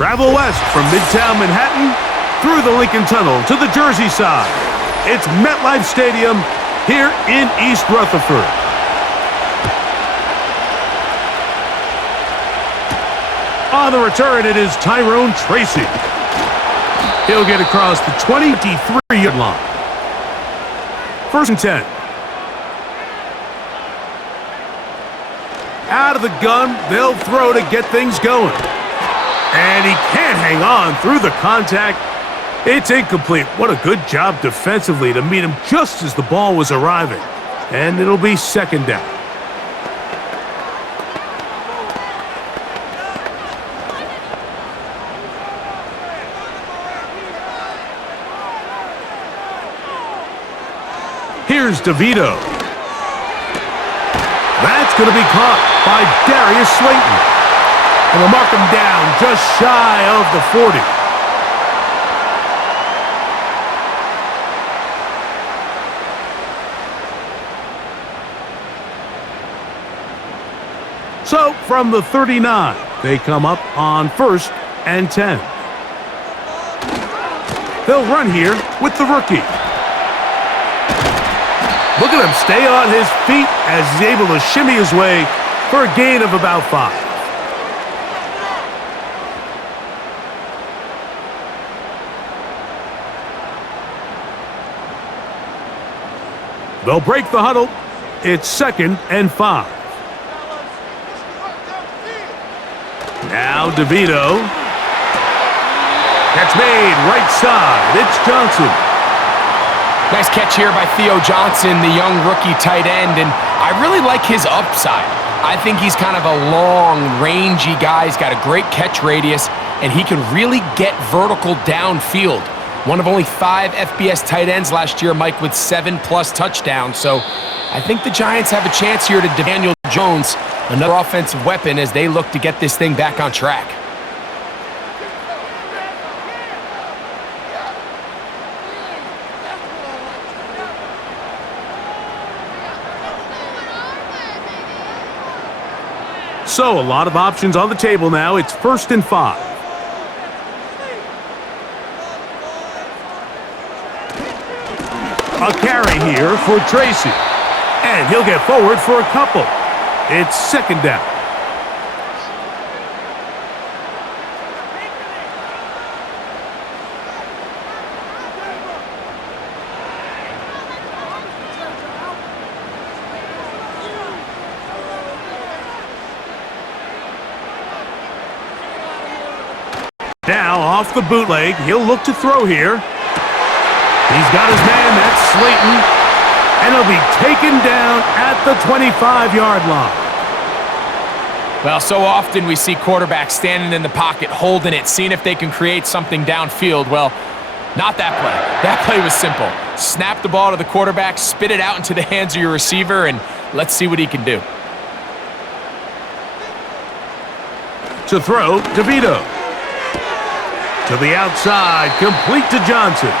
Travel west from Midtown Manhattan through the Lincoln Tunnel to the Jersey side. It's MetLife Stadium here in East Rutherford. On the return, it is Tyrone Tracy. He'll get across the 23-yard line. 1st and 10. Out of the gun, they'll throw to get things going. And he can't hang on through the contact. It's incomplete. What a good job defensively to meet him just as the ball was arriving. And it'll be 2nd down. Here's DeVito. That's going to be caught by Darius Slayton. And they'll mark him down just shy of the 40. So, from the 39, they come up on 1st and 10. They'll run here with the rookie. Look at him stay on his feet as he's able to shimmy his way for a gain of about 5. They'll break the huddle. It's 2nd and 5. Now DeVito. Catch made right side. It's Johnson. Nice catch here by Theo Johnson, the young rookie tight end, and I really like his upside. I think he's kind of a long, rangy guy. He's got a great catch radius, and he can really get vertical downfield. One of only 5 FBS tight ends last year, Mike, with 7+ touchdowns. So I think the Giants have a chance here to Daniel Jones, another offensive weapon, as they look to get this thing back on track. So a lot of options on the table now. It's 1st and 5. A carry here for Tracy. And he'll get forward for a couple. It's 2nd down. Now off the bootleg, he'll look to throw here. He's got his man, that's Slayton, and he'll be taken down at the 25-yard line. Well, so often we see quarterbacks standing in the pocket, holding it, seeing if they can create something downfield. Well, not that play. That play was simple. Snap the ball to the quarterback, spit it out into the hands of your receiver, and let's see what he can do. To throw, DeVito. To the outside, complete to Johnson.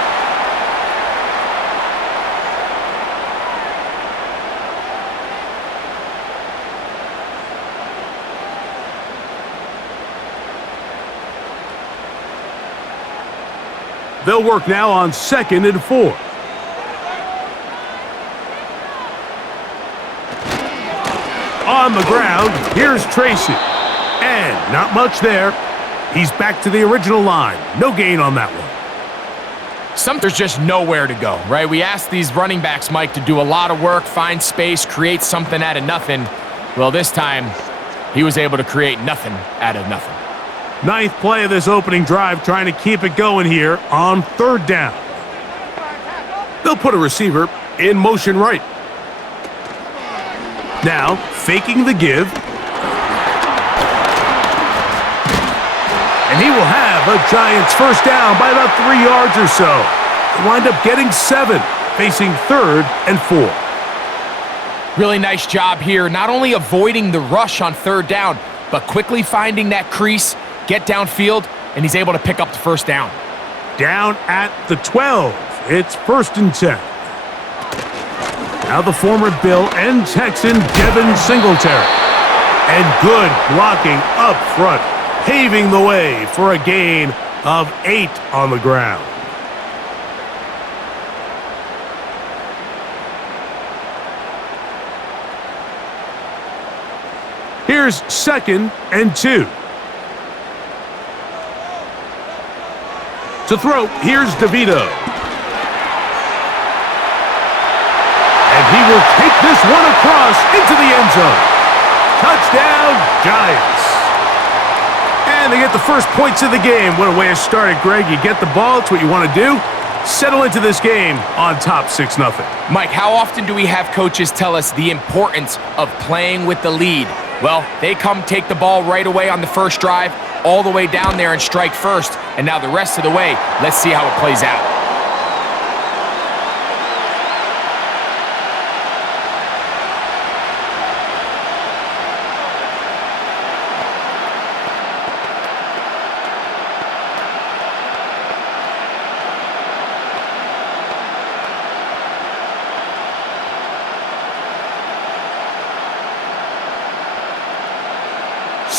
They'll work now on 2nd and 4. On the ground, here's Tracy. And not much there. He's back to the original line. No gain on that one. There's just nowhere to go, right? We asked these running backs, Mike, to do a lot of work, find space, create something out of nothing. Well, this time, he was able to create nothing out of nothing. 9th play of this opening drive, trying to keep it going here on 3rd down. They'll put a receiver in motion right. Now, faking the give. And he will have a Giants first down by about 3 yards or so. They wind up getting 7, facing 3rd and 4. Really nice job here, not only avoiding the rush on 3rd down, but quickly finding that crease, get downfield, and he's able to pick up the first down. Down at the 12. It's 1st and 10. Now the former Bill and Texan Devin Singletary. And good blocking up front. paving the way for a gain of 8 on the ground. Here's 2nd and 2. To throw, here's DeVito. And he will take this one across into the end zone. Touchdown, Giants. And they get the first points of the game. What a way to start it, Greg. You get the ball. It's what you want to do. Settle into this game on top 6-0. Mike, how often do we have coaches tell us the importance of playing with the lead? Well, they come take the ball right away on the first drive, all the way down there and strike first. And now the rest of the way, let's see how it plays out.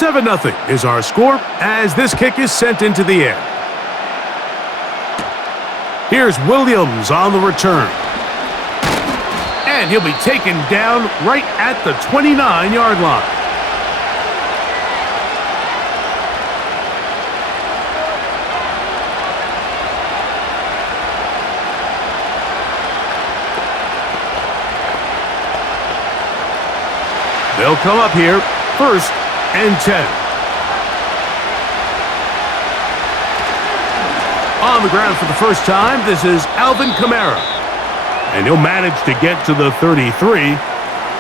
Seven 0 is our score as this kick is sent into the air. Here's Williams on the return. And he'll be taken down right at the 29-yard line. They'll come up here, 1st and 10. On the ground for the first time, this is Alvin Kamara. And he'll manage to get to the 33.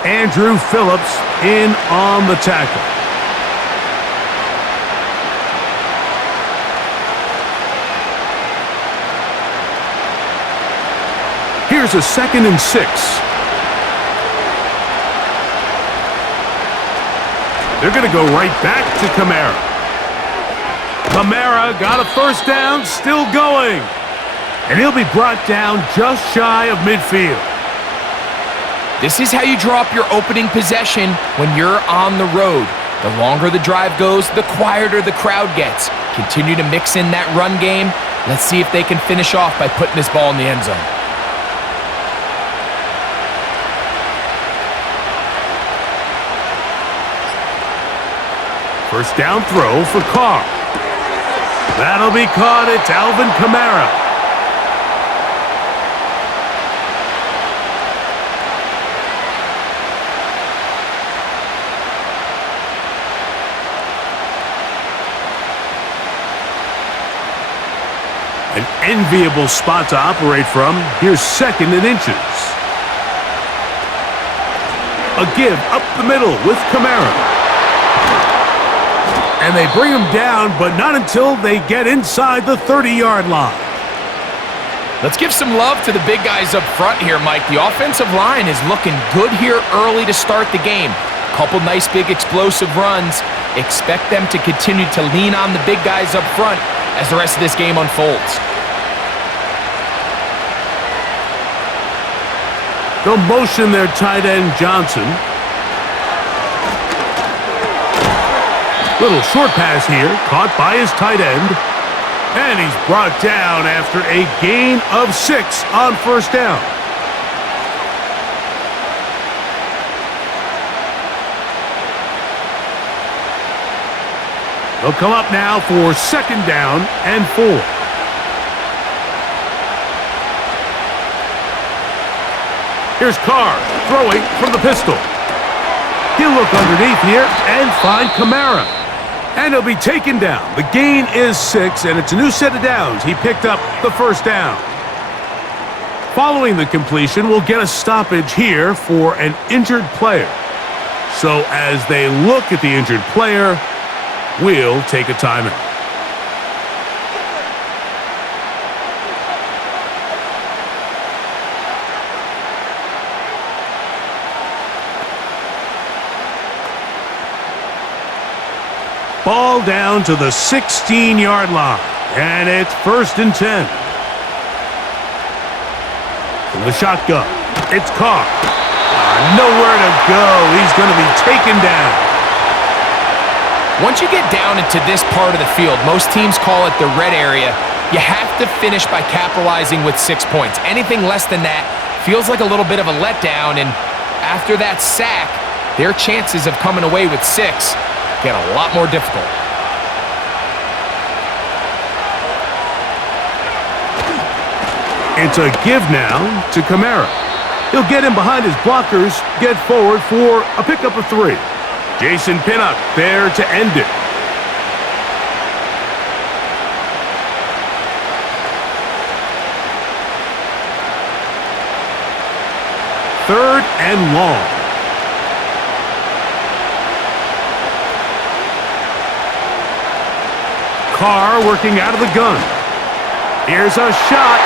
Andrew Phillips in on the tackle. Here's a 2nd and 6. They're going to go right back to Kamara. Kamara got a first down, still going. And he'll be brought down just shy of midfield. This is how you draw up your opening possession when you're on the road. The longer the drive goes, the quieter the crowd gets. Continue to mix in that run game. Let's see if they can finish off by putting this ball in the end zone. First down throw for Carr. That'll be caught. It's Alvin Kamara. An enviable spot to operate from. Here's 2nd and inches. A give up the middle with Kamara. And they bring him down, but not until they get inside the 30-yard line. Let's give some love to the big guys up front here, Mike. The offensive line is looking good here early to start the game. Couple nice big explosive runs. Expect them to continue to lean on the big guys up front as the rest of this game unfolds. They'll motion their tight end Johnson. Little short pass here, caught by his tight end. And he's brought down after a gain of 6 on first down. They'll come up now for 2nd down and 4. Here's Carr throwing from the pistol. He'll look underneath here and find Kamara. And he'll be taken down. The gain is 6, and it's a new set of downs. He picked up the first down. Following the completion, we'll get a stoppage here for an injured player. So as they look at the injured player, we'll take a timeout. Ball down to the 16-yard line, and it's 1st and 10. From the shotgun, it's Carr. Nowhere to go. He's going to be taken down. Once you get down into this part of the field, most teams call it the red area, you have to finish by capitalizing with 6 points. Anything less than that feels like a little bit of a letdown, and after that sack, their chances of coming away with 6 get a lot more difficult. It's a give now to Kamara. He'll get in behind his blockers, get forward for a pickup of 3. Jason Pinnock there to end it. Third and long. Carr working out of the gun. Here's a shot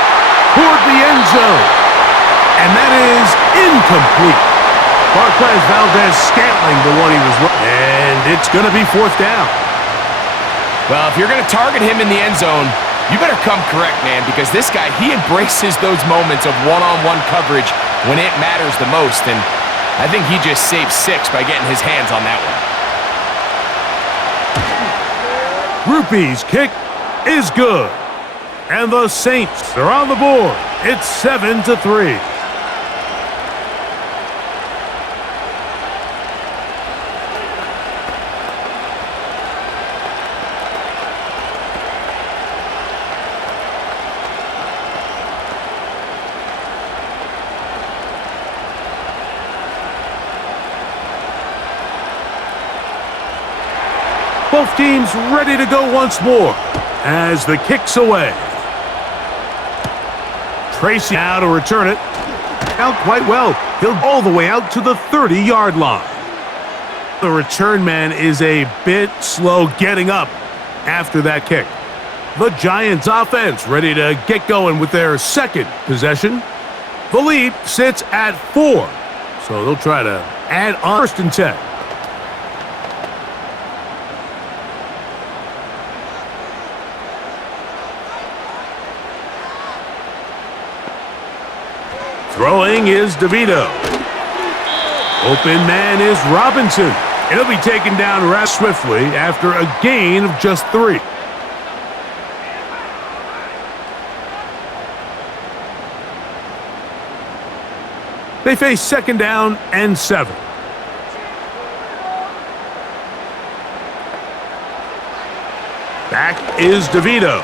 toward the end zone. And that is incomplete. Marquez Valdez scantling the one he was looking. And it's going to be 4th down. Well, if you're going to target him in the end zone, you better come correct, man, because this guy, he embraces those moments of one-on-one coverage when it matters the most, and I think he just saved 6 by getting his hands on that one. Rupee's kick is good. And the Saints are on the board. It's 7-3. Both teams ready to go once more as the kick's away. Tracy now to return it. Out quite well. He'll all the way out to the 30-yard line. The return man is a bit slow getting up after that kick. The Giants offense ready to get going with their second possession. The lead sits at 4, so they'll try to add on 1st and 10. Throwing is DeVito. Open man is Robinson. He'll be taken down rather swiftly after a gain of just 3. They face 2nd down and 7. Back is DeVito.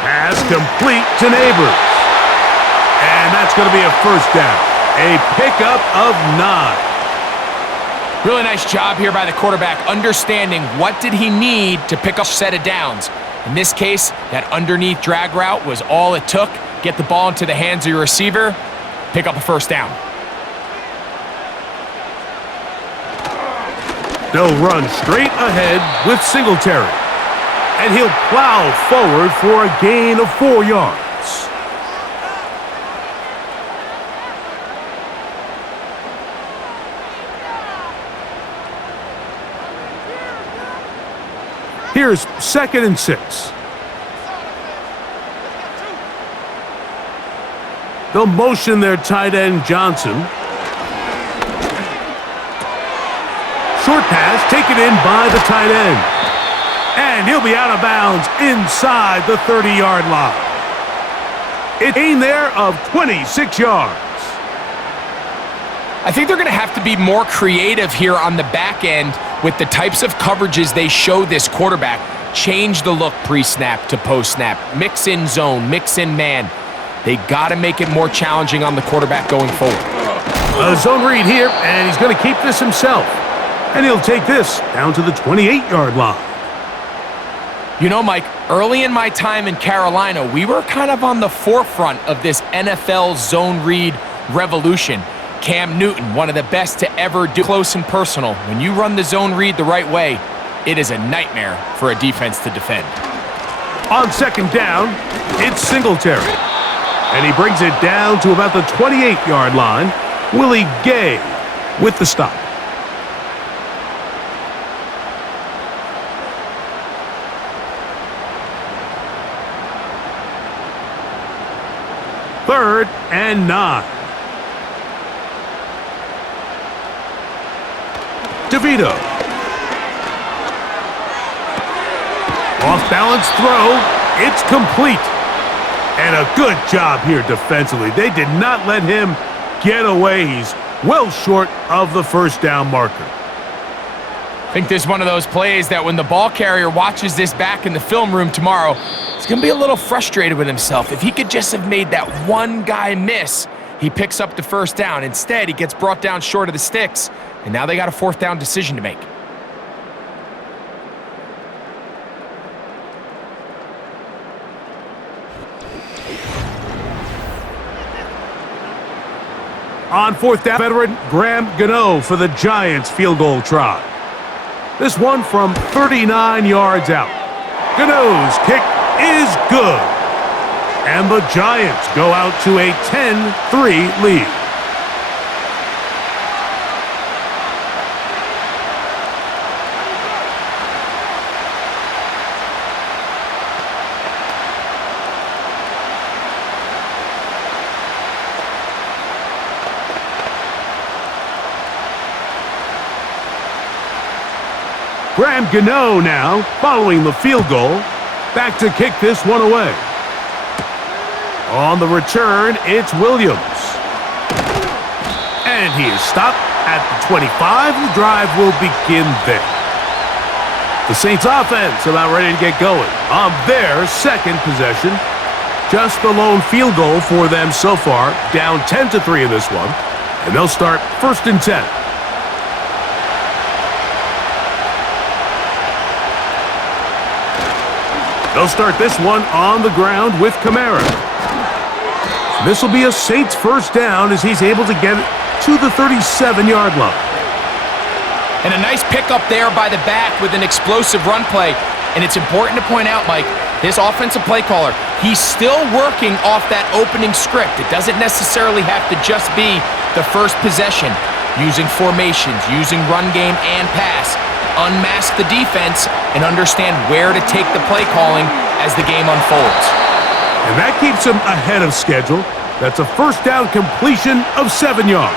Pass complete to Neighbors. And that's going to be a 1st down. A pickup of 9. Really nice job here by the quarterback, understanding what did he need to pick up a set of downs. In this case, that underneath drag route was all it took. Get the ball into the hands of your receiver, pick up a 1st down. They'll run straight ahead with Singletary. And he'll plow forward for a gain of 4 yards. Here's 2nd and 6. They'll motion their tight end Johnson. Short pass taken in by the tight end. And he'll be out of bounds inside the 30-yard line. It's a gain there of 26 yards. I think they're going to have to be more creative here on the back end with the types of coverages they show this quarterback. Change the look pre-snap to post-snap. Mix in zone, mix in man. They got to make it more challenging on the quarterback going forward. A zone read here, and he's going to keep this himself. And he'll take this down to the 28-yard line. You know, Mike, early in my time in Carolina, we were kind of on the forefront of this NFL zone read revolution. Cam Newton, one of the best to ever do close and personal. When you run the zone read the right way, it is a nightmare for a defense to defend. On 2nd down, it's Singletary. And he brings it down to about the 28-yard line. Willie Gay with the stop. Third and 9. DeVito. Off-balance throw. It's complete. And a good job here defensively. They did not let him get away. He's well short of the first down marker. I think this is one of those plays that when the ball carrier watches this back in the film room tomorrow, he's going to be a little frustrated with himself. If he could just have made that one guy miss, he picks up the first down. Instead, he gets brought down short of the sticks, and now they got a fourth down decision to make. On fourth down, veteran Graham Gano for the Giants field goal try. This one from 39 yards out. Gano's kick is good. And the Giants go out to a 10-3 lead. Graham Gano now, following the field goal, back to kick this one away. On the return, it's Williams. And he is stopped at the 25. The drive will begin there. The Saints offense about ready to get going on their second possession. Just the lone field goal for them so far, down 10-3 in this one. And they'll start 1st and 10. They'll start this one on the ground with Kamara. This will be a Saints first down as he's able to get it to the 37-yard line. And a nice pickup there by the back with an explosive run play. And it's important to point out, Mike, this offensive play caller, he's still working off that opening script. It doesn't necessarily have to just be the first possession. Using formations, using run game and pass. Unmask the defense and understand where to take the play calling as the game unfolds. And that keeps him ahead of schedule. That's a first down completion of 7 yards.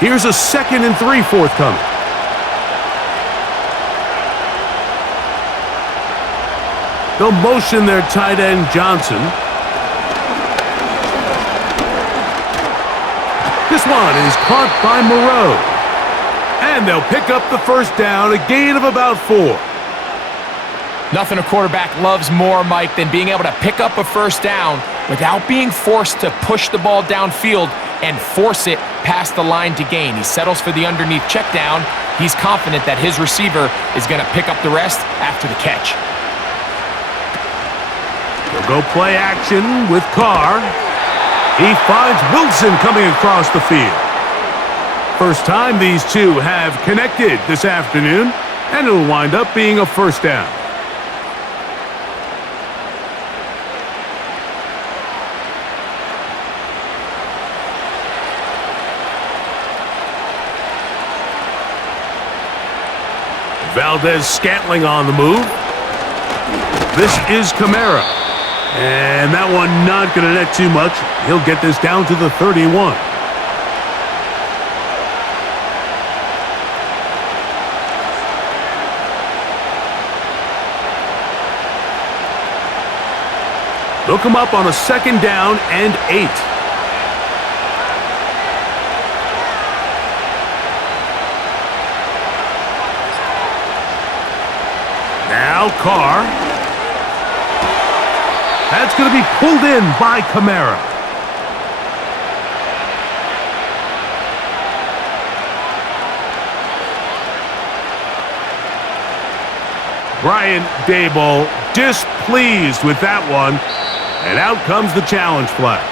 Here's a 2nd and 3 forthcoming. They'll motion their tight end, Johnson. This one is caught by Moreau. And they'll pick up the first down, a gain of about 4. Nothing a quarterback loves more, Mike, than being able to pick up a first down without being forced to push the ball downfield and force it past the line to gain. He settles for the underneath check down. He's confident that his receiver is going to pick up the rest after the catch. They'll go play action with Carr. He finds Wilson coming across the field. First time these two have connected this afternoon, and it'll wind up being a first down. Valdez-Scantling on the move. This is Kamara. And that one not going to net too much. He'll get this down to the 31. They'll come up on a 2nd down and 8. Now Carr. That's going to be pulled in by Kamara. Brian Daboll displeased with that one, and out comes the challenge flag.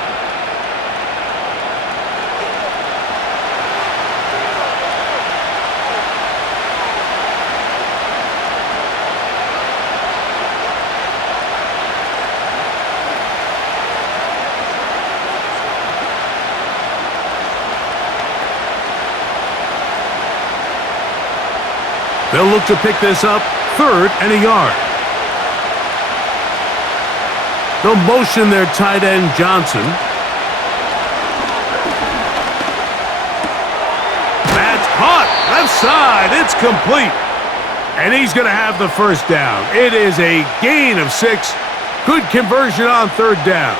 They'll look to pick this up 3rd and a yard. They'll motion their tight end, Johnson. side. It's complete. And he's going to have the first down. It is a gain of 6. Good conversion on third down.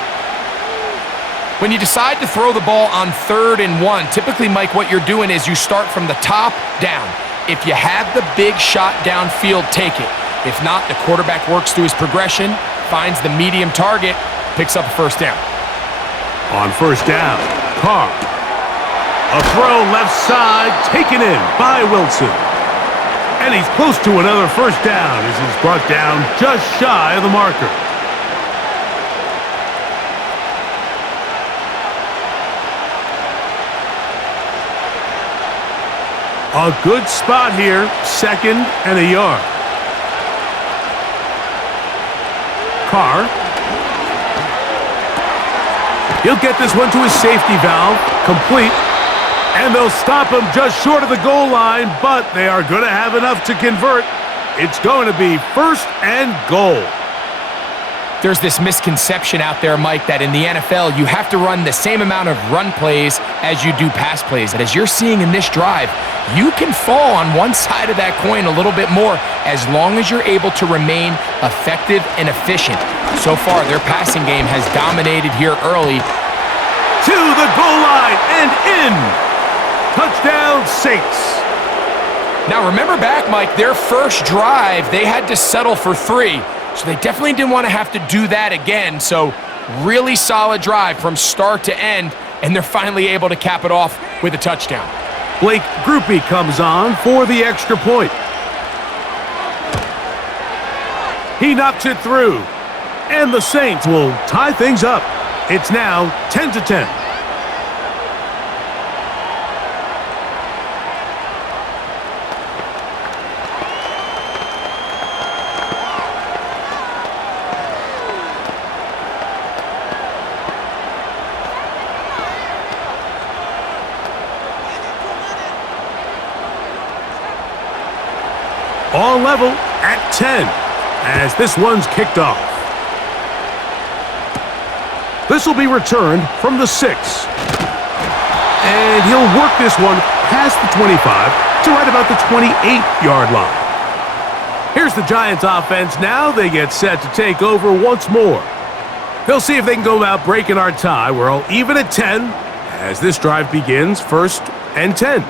When you decide to throw the ball on 3rd and 1, typically, Mike, what you're doing is you start from the top down. If you have the big shot downfield, take it. If not, the quarterback works through his progression, finds the medium target, picks up a first down. On first down, Carr. A throw left side, taken in by Wilson. And he's close to another first down as he's brought down just shy of the marker. A good spot here, 2nd and a yard. Carr. He'll get this one to his safety valve, complete. And they'll stop him just short of the goal line, but they are going to have enough to convert. It's going to be 1st and goal. There's this misconception out there, Mike, that in the NFL, you have to run the same amount of run plays as you do pass plays. And as you're seeing in this drive, you can fall on one side of that coin a little bit more as long as you're able to remain effective and efficient. So far, their passing game has dominated here early. To the goal line and in. Touchdown, Saints. Now, remember back, Mike, their first drive, they had to settle for 3. So they definitely didn't want to have to do that again. So really solid drive from start to end, and they're finally able to cap it off with a touchdown. Blake Groupie comes on for the extra point. He knocks it through, and the Saints will tie things up. It's now 10-10. All level at 10 as this one's kicked off. This will be returned from the 6. And he'll work this one past the 25 to right about the 28-yard line. Here's the Giants offense now. They get set to take over once more. They'll see if they can go about breaking our tie. We're all even at 10 as this drive begins, 1st and 10.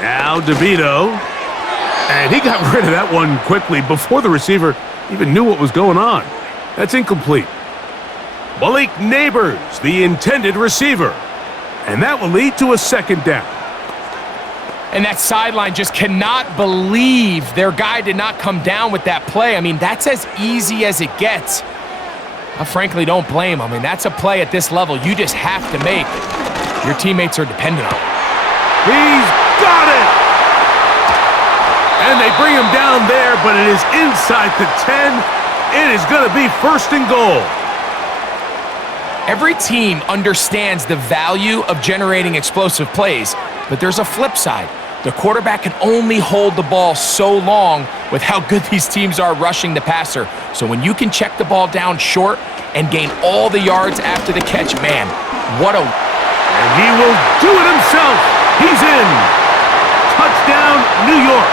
Now DeVito, and he got rid of that one quickly before the receiver even knew what was going on. That's incomplete. Malik Neighbors, the intended receiver, and that will lead to a 2nd down. And that sideline just cannot believe their guy did not come down with that play. I mean, that's as easy as it gets. I frankly don't blame him. I mean, that's a play at this level you just have to make. Your teammates are dependent on it. He's got it! And they bring him down there, but it is inside the 10. It is going to be 1st and goal. Every team understands the value of generating explosive plays, but there's a flip side. The quarterback can only hold the ball so long with how good these teams are rushing the passer. So when you can check the ball down short and gain all the yards after the catch, man, what a... And he will do it himself. He's in. Touchdown, New York.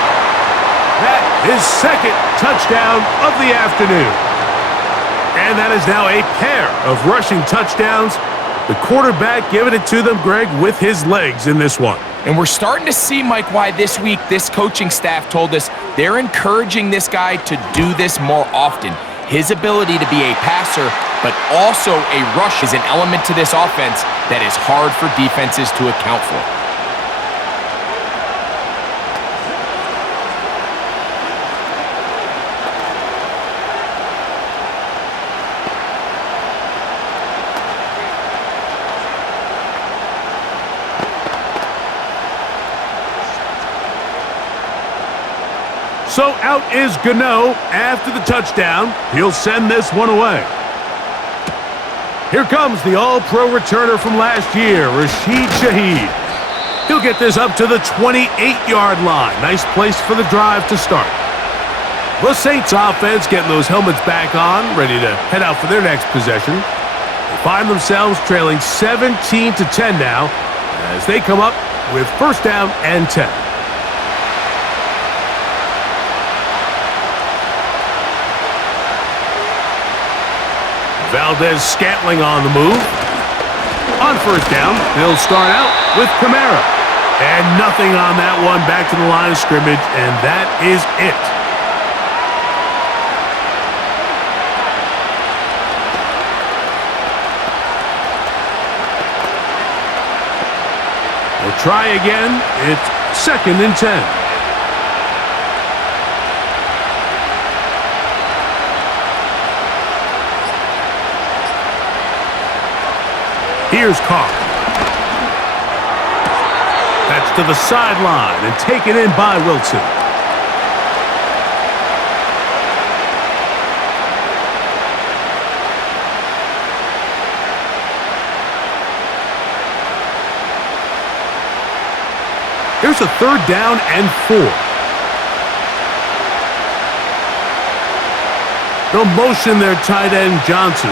That is 2nd touchdown of the afternoon. And that is now a pair of rushing touchdowns. The quarterback giving it to them, Greg, with his legs in this one. And we're starting to see, Mike, why this week this coaching staff told us they're encouraging this guy to do this more often. His ability to be a passer, but also a rush is an element to this offense that is hard for defenses to account for. So out is Gano after the touchdown. He'll send this one away. Here comes the all-pro returner from last year, Rashid Shaheed. He'll get this up to the 28-yard line. Nice place for the drive to start. The Saints offense getting those helmets back on, ready to head out for their next possession. They find themselves trailing 17-10 now as they come up with first down and 10. Valdez-Scantling on the move. On first down, they'll start out with Kamara. And nothing on that one, back to the line of scrimmage, and that is it. We'll try again. It's 2nd and 10. Here's Carr. That's to the sideline and taken in by Wilson. Here's a 3rd down and 4. They'll motion their tight end Johnson.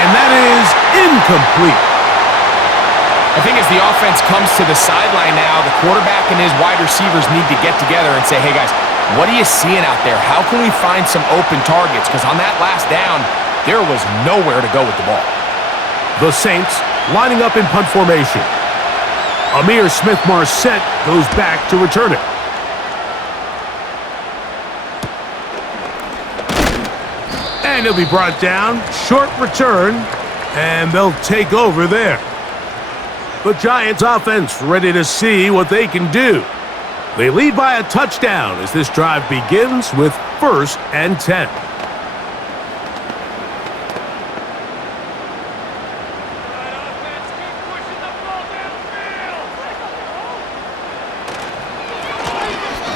And that is incomplete. I think as the offense comes to the sideline now, the quarterback and his wide receivers need to get together and say, hey guys, what are you seeing out there? How can we find some open targets? Because on that last down, there was nowhere to go with the ball. The Saints lining up in punt formation. Amir Smith-Marset goes back to return it. And he'll be brought down. Short return. And they'll take over there. The Giants offense ready to see what they can do. They lead by a touchdown as this drive begins with 1st and 10.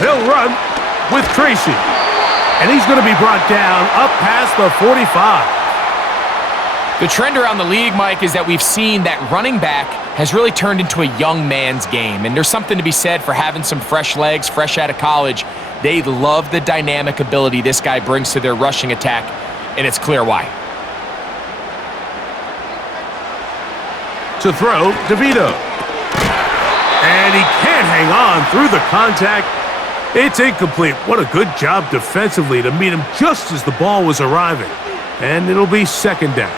They'll run with Tracy. And he's going to be brought down up past the 45. The trend around the league, Mike, is that we've seen that running back has really turned into a young man's game. And there's something to be said for having some fresh legs, fresh out of college. They love the dynamic ability this guy brings to their rushing attack, and it's clear why. To throw, DeVito. And he can't hang on through the contact. It's incomplete. What a good job defensively to meet him just as the ball was arriving. And it'll be 2nd down.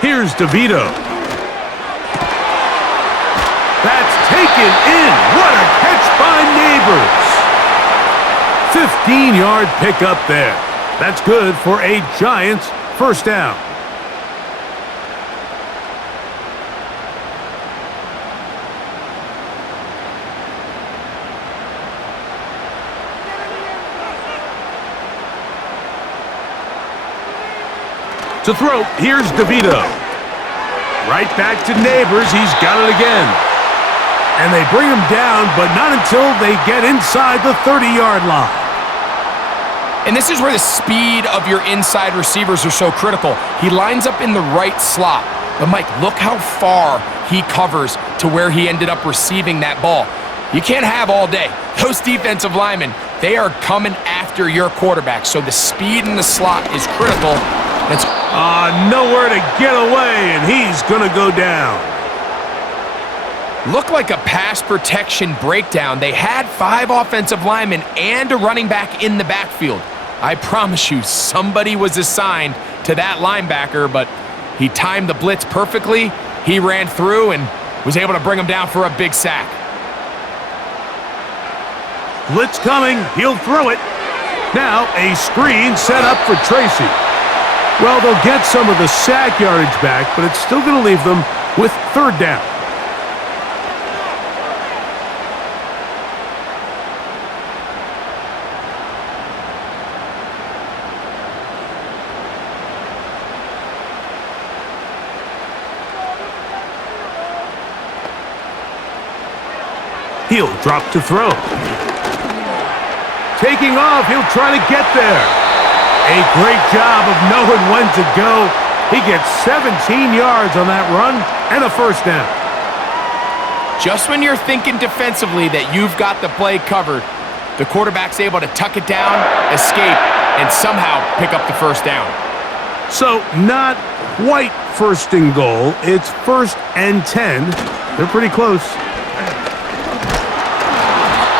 Here's DeVito. That's taken in. What a catch by Neighbors. 15-yard pickup there. That's good for a Giants first down. To throw, here's DeVito. Right back to Neighbors. He's got it again. And they bring him down, but not until they get inside the 30-yard line. And this is where the speed of your inside receivers are so critical. He lines up in the right slot. But, Mike, look how far he covers to where he ended up receiving that ball. You can't have all day. Those defensive linemen, they are coming after your quarterback. So the speed in the slot is critical. That's nowhere to get away, and he's going to go down. Looked like a pass protection breakdown. They had 5 offensive linemen and a running back in the backfield. I promise you, somebody was assigned to that linebacker, but he timed the blitz perfectly. He ran through and was able to bring him down for a big sack. Blitz coming. He'll throw it. Now a screen set up for Tracy. Well, they'll get some of the sack yardage back, but it's still going to leave them with 3rd down. He'll drop to throw. Taking off, he'll try to get there. A great job of knowing when to go. He gets 17 yards on that run and a first down. Just when you're thinking defensively that you've got the play covered, the quarterback's able to tuck it down, escape, and somehow pick up the first down. So not quite first and goal. It's 1st and 10. They're pretty close.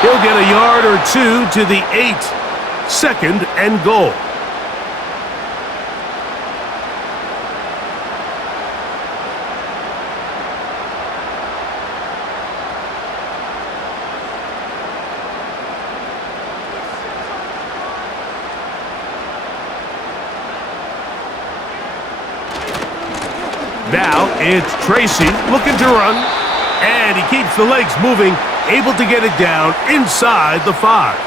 He'll get a yard or two to the 8. 2nd and goal. Now it's Tracy looking to run, and he keeps the legs moving, able to get it down inside the 5.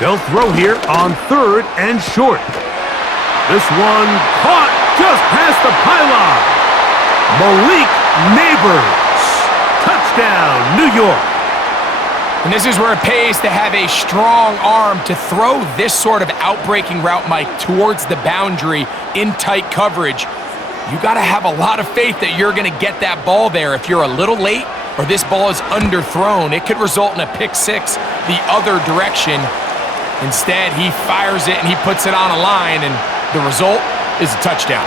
They'll throw here on 3rd and short. This one caught just past the pylon. Malik Neighbors. Touchdown, New York. And this is where it pays to have a strong arm to throw this sort of outbreaking route, Mike, towards the boundary in tight coverage. You got to have a lot of faith that you're going to get that ball there. If you're a little late or this ball is underthrown, it could result in a pick 6 the other direction. Instead, he fires it and he puts it on a line, and the result is a touchdown.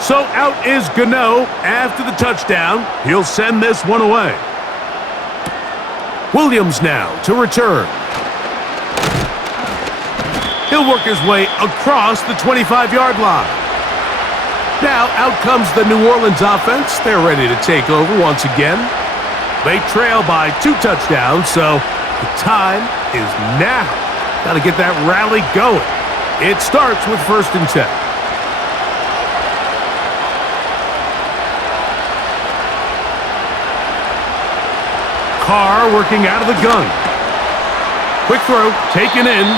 So out is Gano after the touchdown. He'll send this one away. Williams now to return. He'll work his way across the 25-yard line. Now out comes the New Orleans offense. They're ready to take over once again. They trail by 2 touchdowns, so the time is now. Got to get that rally going. It starts with 1st and 10. Carr working out of the gun. Quick throw, taken in.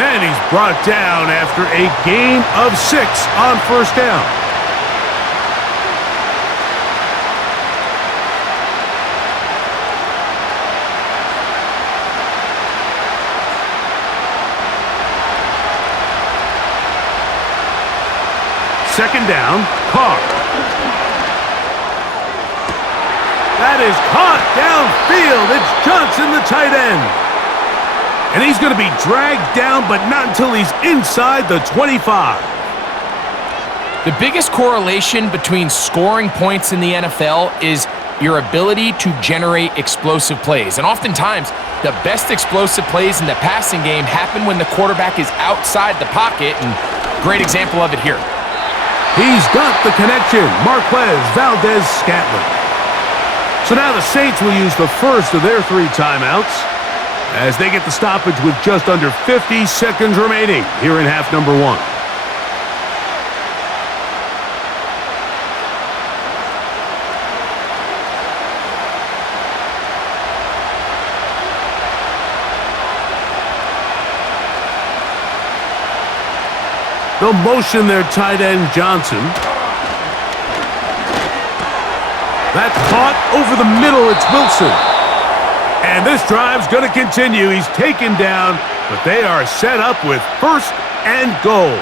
And he's brought down after a gain of 6 on 1st down. Second down, Carr. That is caught downfield. It's Johnson, the tight end. And he's going to be dragged down, but not until he's inside the 25. The biggest correlation between scoring points in the NFL is your ability to generate explosive plays. And oftentimes, the best explosive plays in the passing game happen when the quarterback is outside the pocket, and great example of it here. He's got the connection. Marquez Valdez-Scantling. So now the Saints will use the first of their 3 timeouts as they get the stoppage with just under 50 seconds remaining here in half number 1. They'll motion their tight end, Johnson. That's caught over the middle. It's Wilson. And this drive's going to continue. He's taken down, but they are set up with 1st and goal.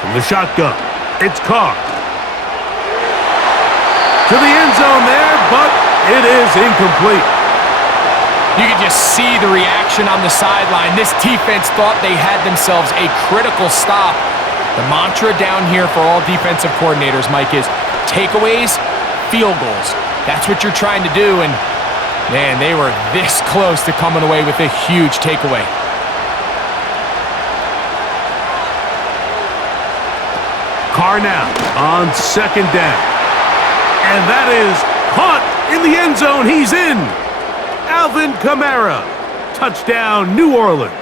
From the shotgun, it's Carr. to the end zone there, but it is incomplete. You could just see the reaction on the sideline. This defense thought they had themselves a critical stop. The mantra down here for all defensive coordinators, Mike, is takeaways, field goals. That's what you're trying to do, and man, they were this close to coming away with a huge takeaway. Carr now on second down. And that is caught in the end zone. He's in. Alvin Kamara. Touchdown, New Orleans.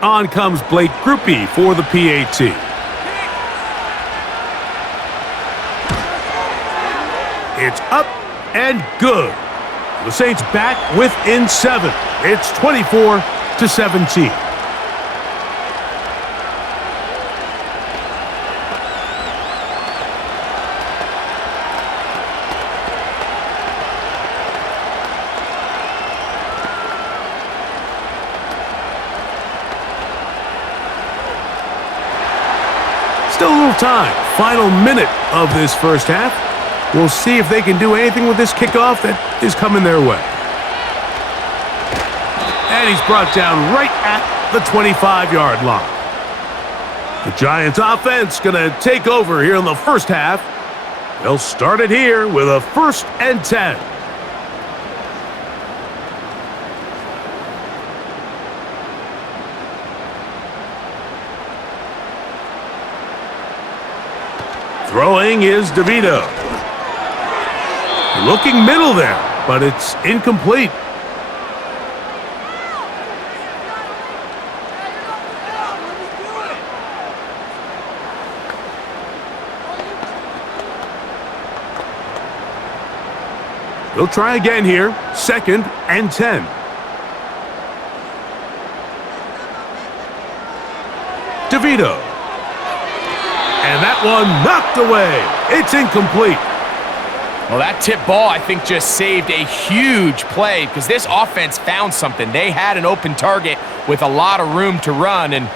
On comes Blake Grupe for the PAT. It's up and good. The Saints back within 7. It's 24-17. Still a little time. Final minute of this first half. We'll see if they can do anything with this kickoff that is coming their way. And he's brought down right at the 25-yard line. The Giants offense going to take over here in the first half. They'll start it here with a 1st and 10. Throwing is DeVito. Looking middle there, but it's incomplete. They'll try again here, 2nd and 10. DeVito. And that one knocked away. It's incomplete. Well, that tip ball, I think, just saved a huge play because this offense found something. They had an open target with a lot of room to run, and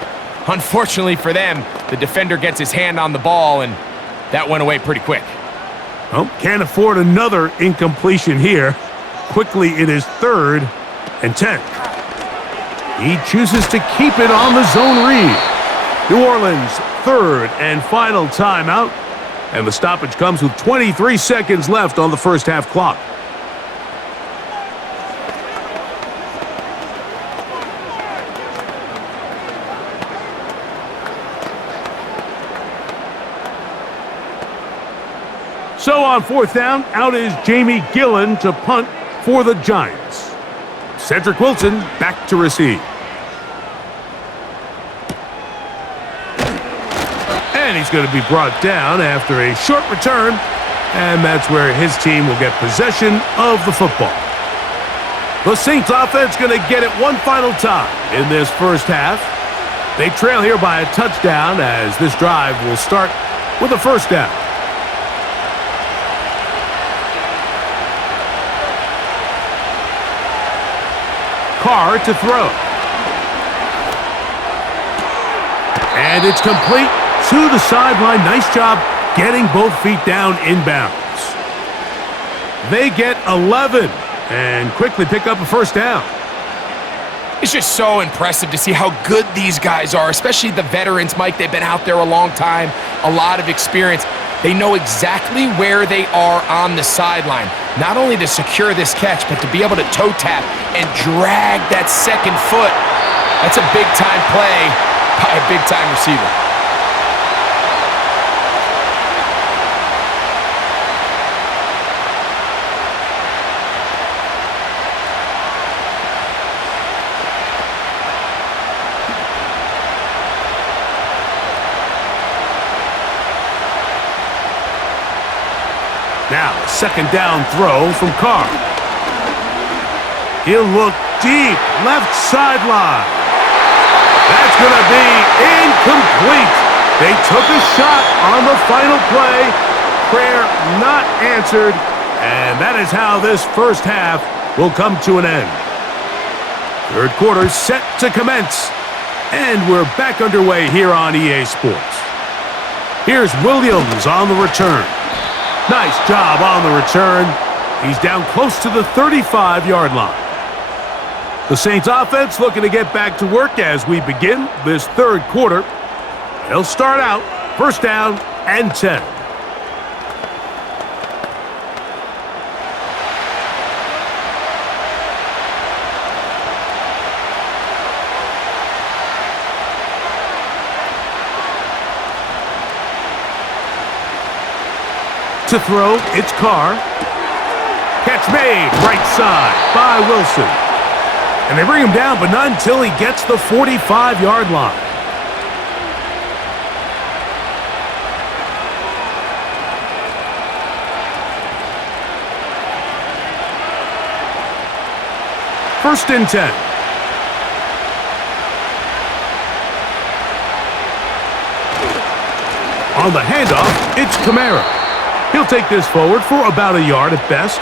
unfortunately for them, the defender gets his hand on the ball, and that went away pretty quick. Well, can't afford another incompletion here. Quickly, it is 3rd and 10. He chooses to keep it on the zone read. New Orleans, 3rd and final timeout. And the stoppage comes with 23 seconds left on the first half clock. So on 4th down, out is Jamie Gillen to punt for the Giants. Cedric Wilson back to receive. And he's going to be brought down after a short return, and that's where his team will get possession of the football. The Saints offense going to get it one final time in this first half. They trail here by a touchdown as this drive will start with a 1st down. Carr to throw. And it's complete. To the sideline. Nice job getting both feet down inbounds. They get 11 and quickly pick up a 1st down. It's just so impressive to see how good these guys are, especially the veterans, Mike. They've been out there a long time, a lot of experience. They know exactly where they are on the sideline, not only to secure this catch, but to be able to toe tap and drag that 2nd foot. That's a big-time play by a big-time receiver. Now, 2nd down throw from Carr. He'll look deep, left sideline. That's going to be incomplete. They took a shot on the final play. Prayer not answered, and that is how this first half will come to an end. Third quarter set to commence. And we're back underway here on EA Sports. Here's Williams on the return. Nice job on the return. He's down close to the 35-yard line. The Saints offense looking to get back to work as we begin this third quarter. They'll start out first down and 10. To throw, it's Carr. Catch made, right side by Wilson. And they bring him down, but not until he gets the 45-yard line. First and 10. On the handoff, it's Kamara. He'll take this forward for about a yard at best.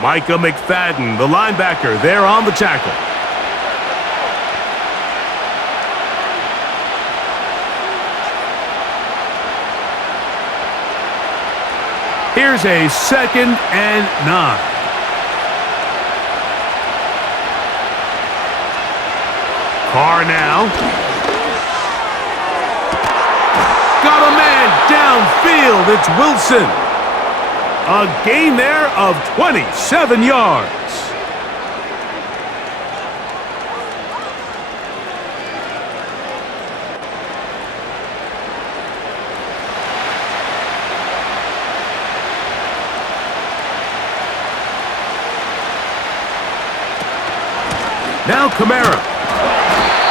Micah McFadden, the linebacker, there on the tackle. Here's a 2nd and 9. Carr now. Got a man downfield. It's Wilson. A gain there of 27 yards. Now Kamara.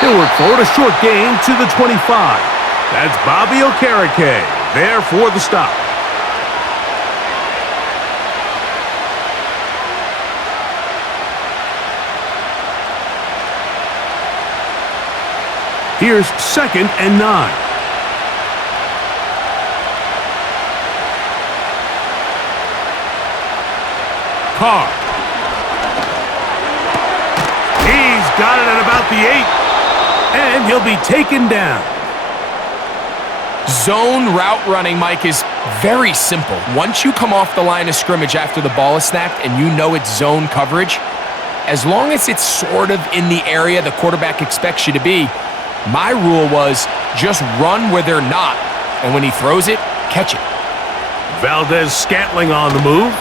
He'll work forward, a short gain to the 25. That's Bobby Okereke there for the stop. Here's 2nd and 9. Carr. He's got it at about the 8. And he'll be taken down. Zone route running, Mike, is very simple. Once you come off the line of scrimmage after the ball is snapped and you know it's zone coverage, as long as it's sort of in the area the quarterback expects you to be, my rule was just run where they're not, and when he throws it, catch it. Valdez-Scantling on the move.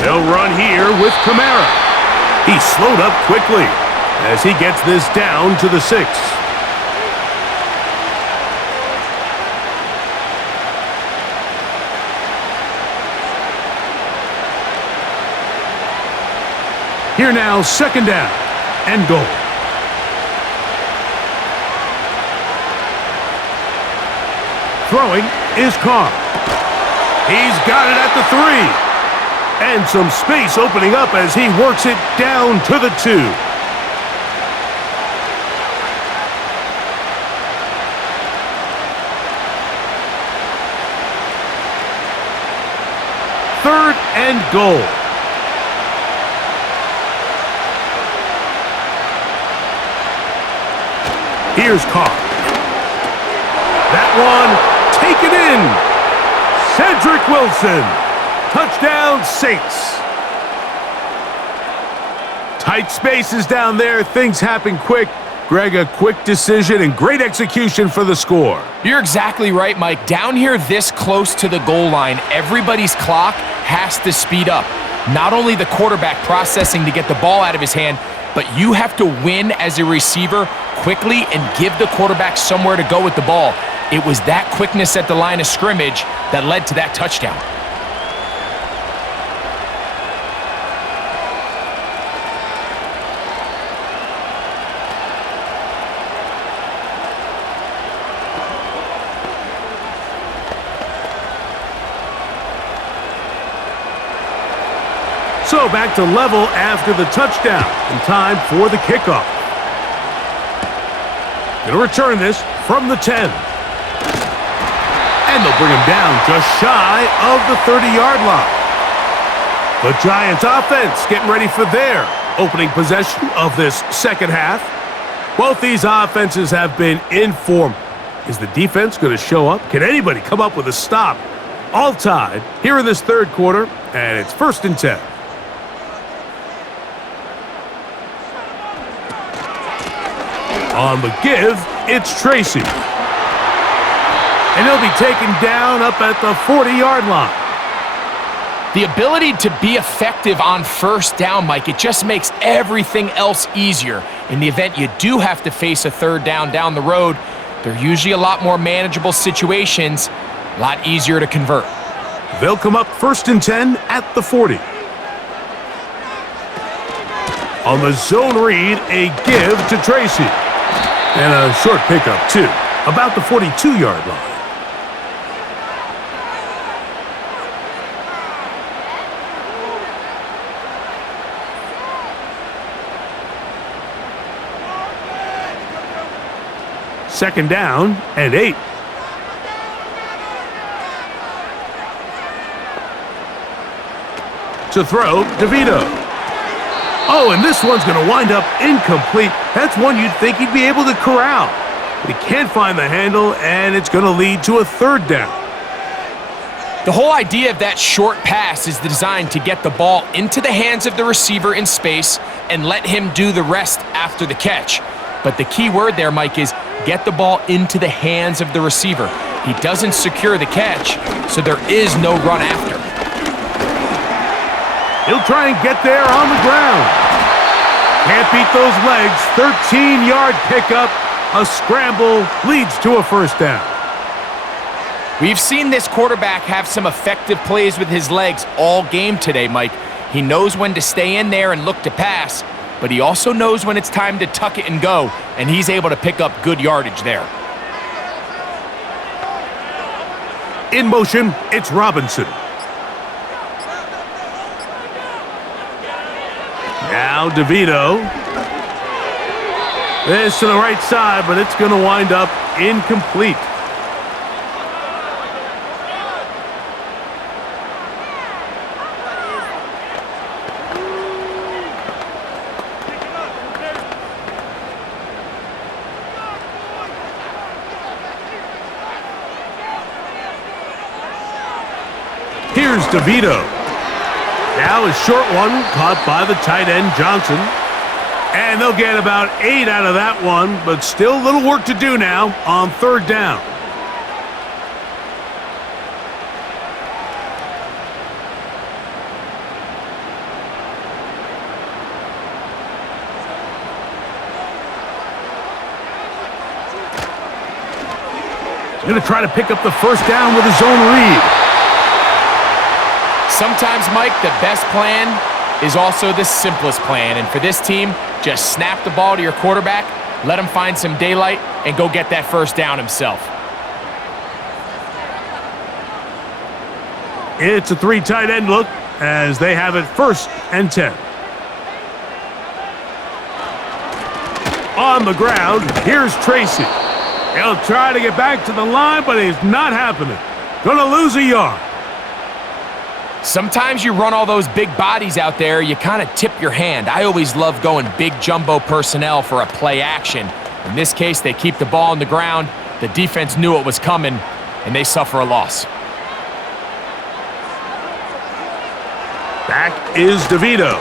They'll run here with Kamara. He slowed up quickly as he gets this down to the 6. Here now, 2nd down and goal. Throwing is Carr. He's got it at the 3. And some space opening up as he works it down to the 2. Third and goal. Here's Carr. That one taken in. Cedric Wilson. Touchdown, Saints. Tight spaces down there. Things happen quick. Greg, a quick decision and great execution for the score. You're exactly right, Mike. Down here this close to the goal line, everybody's clock has to speed up. Not only the quarterback processing to get the ball out of his hand, but you have to win as a receiver quickly and give the quarterback somewhere to go with the ball. It was that quickness at the line of scrimmage that led to that touchdown. So back to level after the touchdown, and time for the kickoff. Going to return this from the 10. And they'll bring him down just shy of the 30-yard line. The Giants offense getting ready for their opening possession of this second half. Both these offenses have been in form. Is the defense going to show up? Can anybody come up with a stop? All tied here in this third quarter, and it's 1st and 10. On the give, it's Tracy. And he'll be taken down up at the 40-yard line. The ability to be effective on first down, Mike, it just makes everything else easier. In the event you do have to face a third down the road, they're usually a lot more manageable situations, a lot easier to convert. They'll come up 1st and 10 at the 40. On the zone read, a give to Tracy. And a short pickup, too, about the 42-yard line. Second down and 8. To throw, DeVito. Oh, and this one's going to wind up incomplete. That's one you'd think he'd be able to corral. But he can't find the handle, and it's going to lead to a third down. The whole idea of that short pass is designed to get the ball into the hands of the receiver in space and let him do the rest after the catch. But the key word there, Mike, is get the ball into the hands of the receiver. He doesn't secure the catch, so there is no run after. He'll try and get there on the ground. Can't beat those legs. 13-yard pickup. A scramble leads to a first down. We've seen this quarterback have some effective plays with his legs all game today, Mike. He knows when to stay in there and look to pass, but he also knows when it's time to tuck it and go, and he's able to pick up good yardage there. In motion, it's Robinson. Now DeVito. This to the right side, but it's going to wind up incomplete. Here's DeVito. Now a short one caught by the tight end, Johnson. And they'll get about 8 out of that one, but still a little work to do now on third down. He's going to try to pick up the first down with his own read. Sometimes, Mike, the best plan is also the simplest plan. And for this team, just snap the ball to your quarterback, let him find some daylight, and go get that first down himself. It's a 3 tight end look as they have it 1st and 10. On the ground, here's Tracy. He'll try to get back to the line, but it's not happening. Gonna lose a yard. Sometimes you run all those big bodies out there, you kind of tip your hand. I always love going big jumbo personnel for a play action. In this case, they keep the ball on the ground. The defense knew it was coming, and they suffer a loss. Back is DeVito.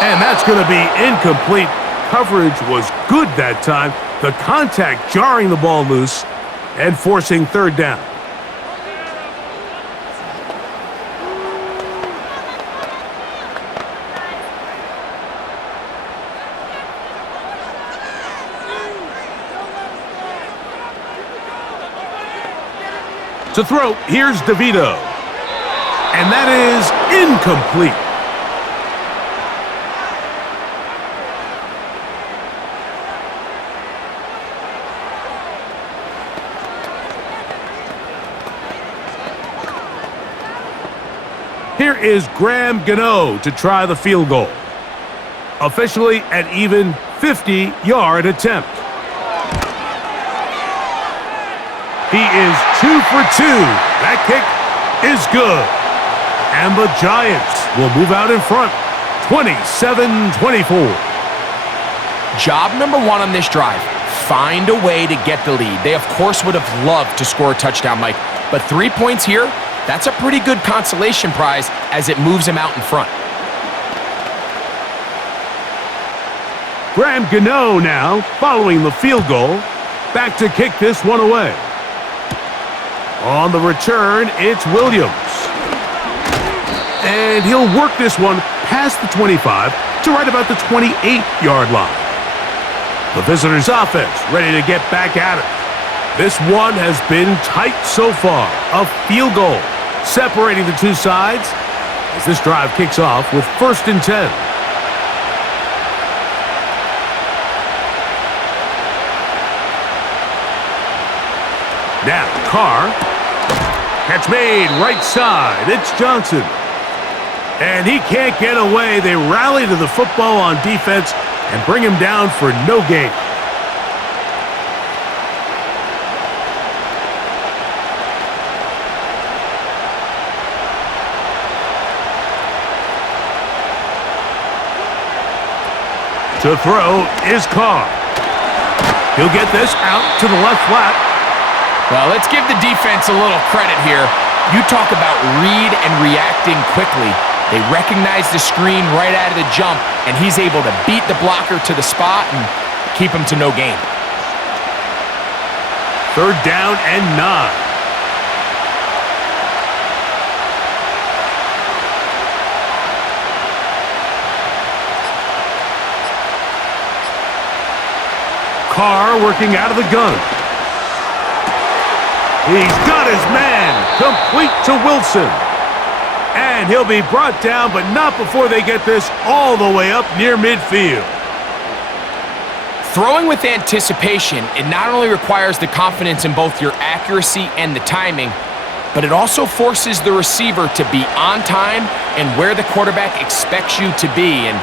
And that's going to be incomplete. Coverage was good that time. The contact jarring the ball loose and forcing third down. To throw, here's DeVito. And that is incomplete. Here is Graham Gano to try the field goal. Officially an even 50-yard attempt. He is 2 for 2. That kick is good. And the Giants will move out in front, 27-24. Job number one on this drive, find a way to get the lead. They, of course, would have loved to score a touchdown, Mike, but 3 points here, that's a pretty good consolation prize as it moves them out in front. Graham Gano now, following the field goal, back to kick this one away. On the return, it's Williams. And he'll work this one past the 25 to right about the 28-yard line. The visitors' offense ready to get back at it. This one has been tight so far. A field goal separating the two sides as this drive kicks off with 1st and 10. Now, Carr. Catch made right side. It's Johnson. And he can't get away. They rally to the football on defense and bring him down for no gain. To throw is Carr. He'll get this out to the left flat. Well, let's give the defense a little credit here. You talk about read and reacting quickly. They recognize the screen right out of the jump, and he's able to beat the blocker to the spot and keep him to no gain. 3rd down and 9. Carr working out of the gun. He's got his man, complete to Wilson. And he'll be brought down, but not before they get this all the way up near midfield. Throwing with anticipation, it not only requires the confidence in both your accuracy and the timing, but it also forces the receiver to be on time and where the quarterback expects you to be. And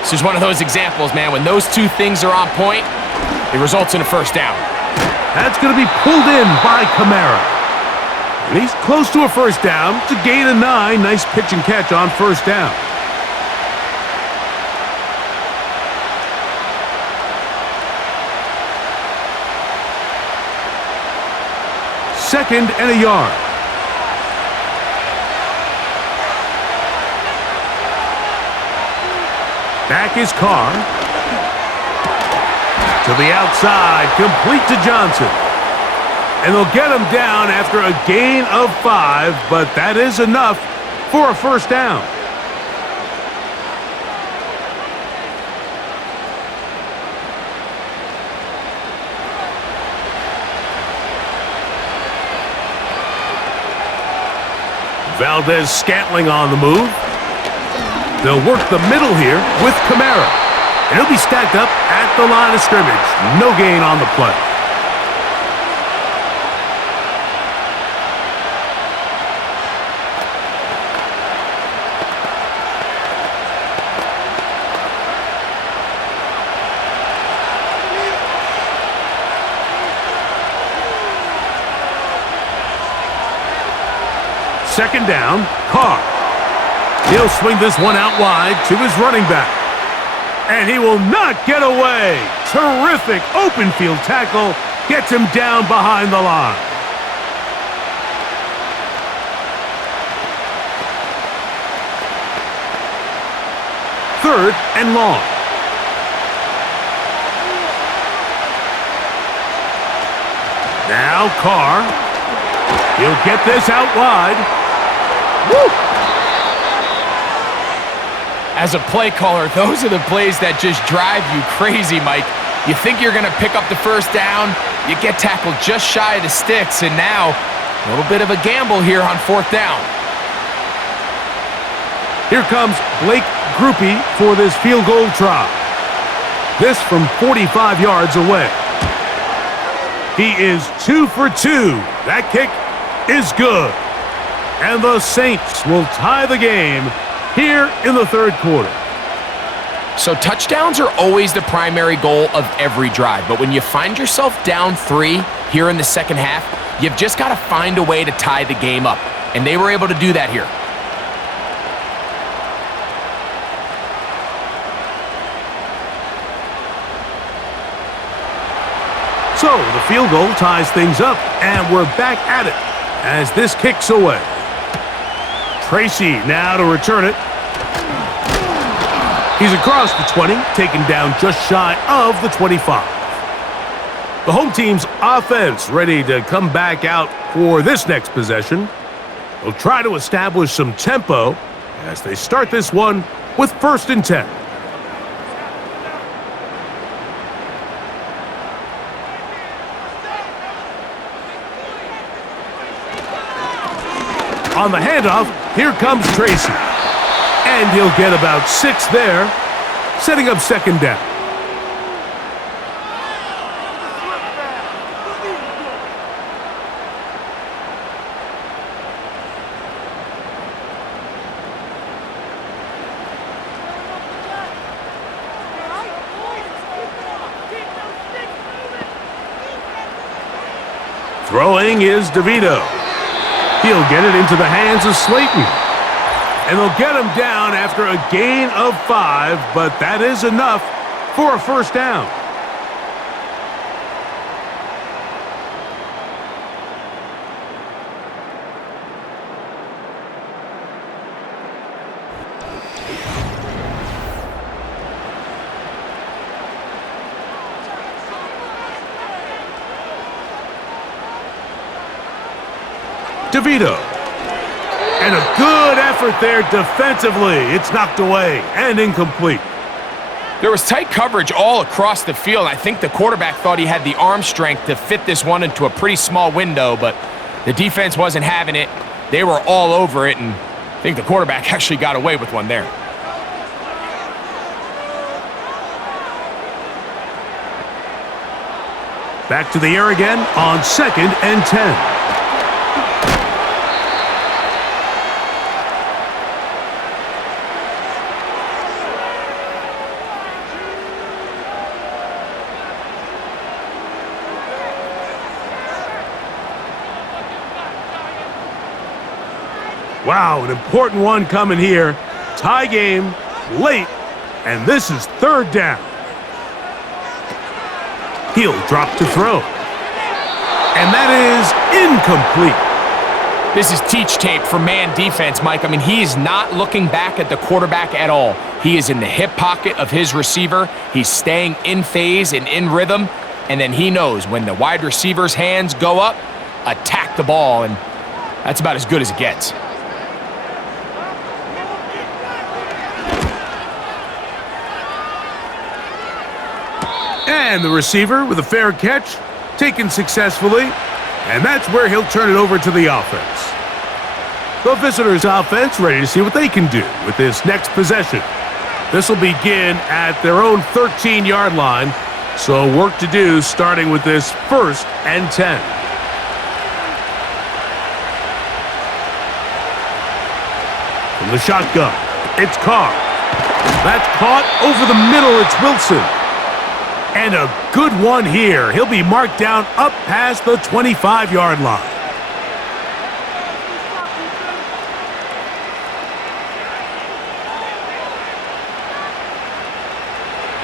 this is one of those examples, man. When those two things are on point, it results in a 1st down. That's going to be pulled in by Kamara. And he's close to a 1st down. It's a gain of 9. Nice pitch and catch on 1st down. Second and a yard. Back is Carr. To the outside, complete to Johnson. And they'll get him down after a gain of 5, but that is enough for a 1st down. Valdez-Scantling on the move. They'll work the middle here with Kamara. And he'll be stacked up at the line of scrimmage. No gain on the play. Second down, Carr. He'll swing this one out wide to his running back. And he will not get away. Terrific open field tackle. Gets him down behind the line. Third and long. Now Carr. He'll get this out wide. Woo! As a play caller, those are the plays that just drive you crazy, Mike. You think you're going to pick up the 1st down, you get tackled just shy of the sticks, and now a little bit of a gamble here on 4th down. Here comes Blake Grupe for this field goal try. This from 45 yards away. He is 2 for 2. That kick is good. And the Saints will tie the game here in the 3rd quarter. So touchdowns are always the primary goal of every drive, but when you find yourself down 3 here in the 2nd half, you've just got to find a way to tie the game up, and they were able to do that here. So the field goal ties things up, and we're back at it as this kicks away. Tracy now to return it. He's across the 20, taken down just shy of the 25. The home team's offense ready to come back out for this next possession. They'll try to establish some tempo as they start this one with 1st and 10. On the handoff, here comes Tracy. And he'll get about 6 there, setting up 2nd down. Throwing is DeVito. He'll get it into the hands of Slayton. And they'll get him down after a gain of 5, but that is enough for a 1st down. DeVito. And a good effort there defensively. It's knocked away and incomplete. There was tight coverage all across the field. I think the quarterback thought he had the arm strength to fit this one into a pretty small window, but the defense wasn't having it. They were all over it, and I think the quarterback actually got away with one there. Back to the air again on 2nd and 10. Wow, an important one coming here. Tie game, late, and this is 3rd down. He'll drop to throw. And that is incomplete. This is teach tape for man defense, Mike. I mean, he is not looking back at the quarterback at all. He is in the hip pocket of his receiver. He's staying in phase and in rhythm, and then he knows when the wide receiver's hands go up, attack the ball, and that's about as good as it gets. And the receiver with a fair catch, taken successfully, and that's where he'll turn it over to the offense. The visitors' offense ready to see what they can do with this next possession. This will begin at their own 13-yard line, so work to do starting with this 1st and 10. From the shotgun, it's Carr. That's caught over the middle, it's Wilson. And a good one here. He'll be marked down up past the 25-yard line.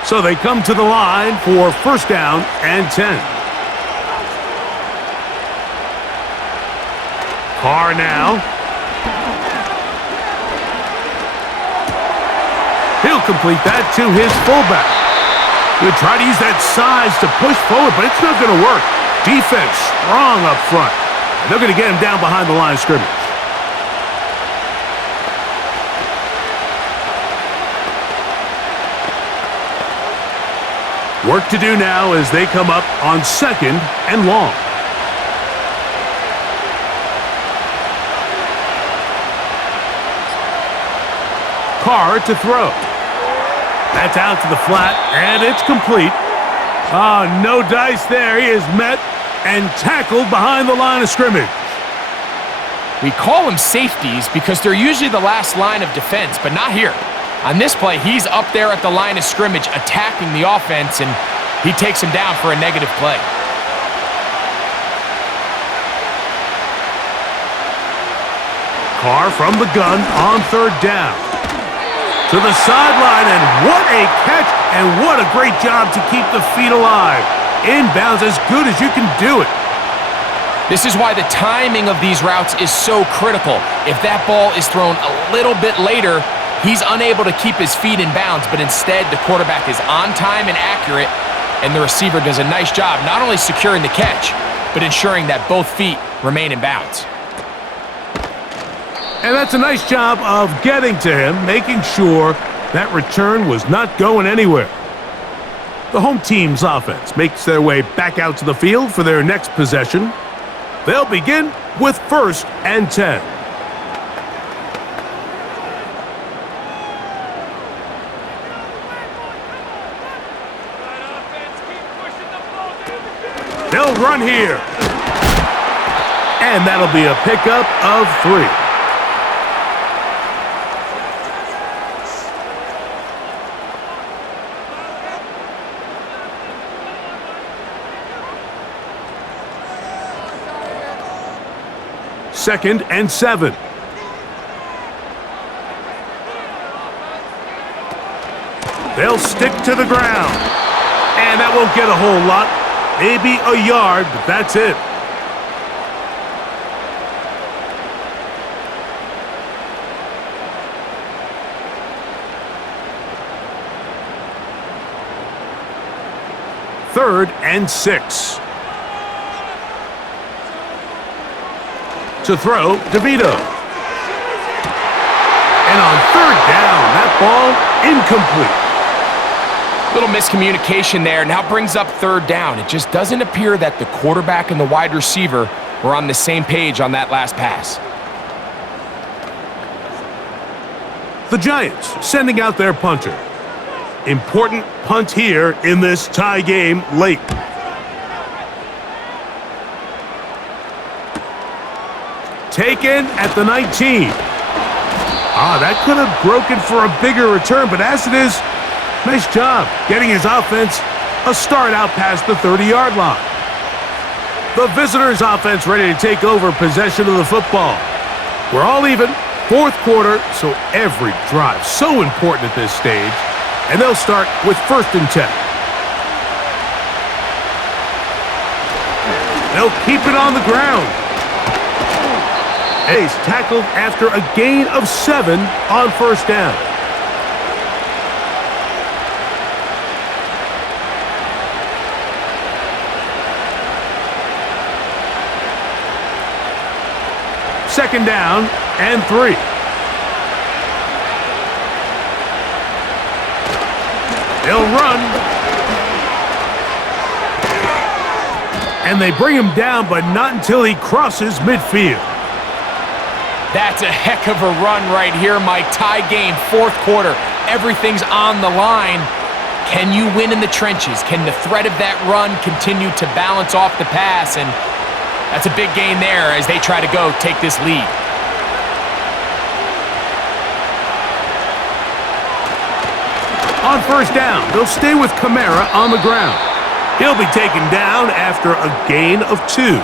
So they come to the line for 1st down and 10. Carr now. He'll complete that to his fullback. He'll try to use that size to push forward, but it's not going to work. Defense strong up front. And they're going to get him down behind the line of scrimmage. Work to do now as they come up on 2nd and long. Carr to throw. That's out to the flat, and it's complete. Oh, no dice there. He is met and tackled behind the line of scrimmage. We call them safeties because they're usually the last line of defense, but not here. On this play, he's up there at the line of scrimmage attacking the offense, and he takes him down for a negative play. Carr from the gun on 3rd down. To the sideline, and what a catch, and what a great job to keep the feet alive. inbounds as good as you can do it. This is why the timing of these routes is so critical. If that ball is thrown a little bit later, he's unable to keep his feet in bounds, but instead the quarterback is on time and accurate, and the receiver does a nice job not only securing the catch, but ensuring that both feet remain in bounds. And that's a nice job of getting to him, making sure that return was not going anywhere. The home team's offense makes their way back out to the field for their next possession. They'll begin with 1st and 10. They'll run here. And that'll be a pickup of 3. Second and 7. They'll stick to the ground. And that won't get a whole lot. Maybe a yard, but that's it. Third and 6. To throw, DeVito. And on 3rd down, that ball incomplete. Little miscommunication there. Now brings up 3rd down. It just doesn't appear that the quarterback and the wide receiver were on the same page on that last pass. The Giants sending out their punter. Important punt here in this tie game late. Taken at the 19. That could have broken for a bigger return, but as it is, nice job getting his offense a start out past the 30-yard line. The visitors' offense ready to take over possession of the football. We're all even, 4th quarter, so every drive so important at this stage, and they'll start with 1st and 10. They'll keep it on the ground. And he's tackled after a gain of 7 on 1st down. Second down and 3. They'll run. And they bring him down, but not until he crosses midfield. That's a heck of a run right here, Mike. Tie game, 4th quarter. Everything's on the line. Can you win in the trenches? Can the threat of that run continue to balance off the pass? And that's a big gain there as they try to go take this lead. On 1st down, they'll stay with Kamara on the ground. He'll be taken down after a gain of 2.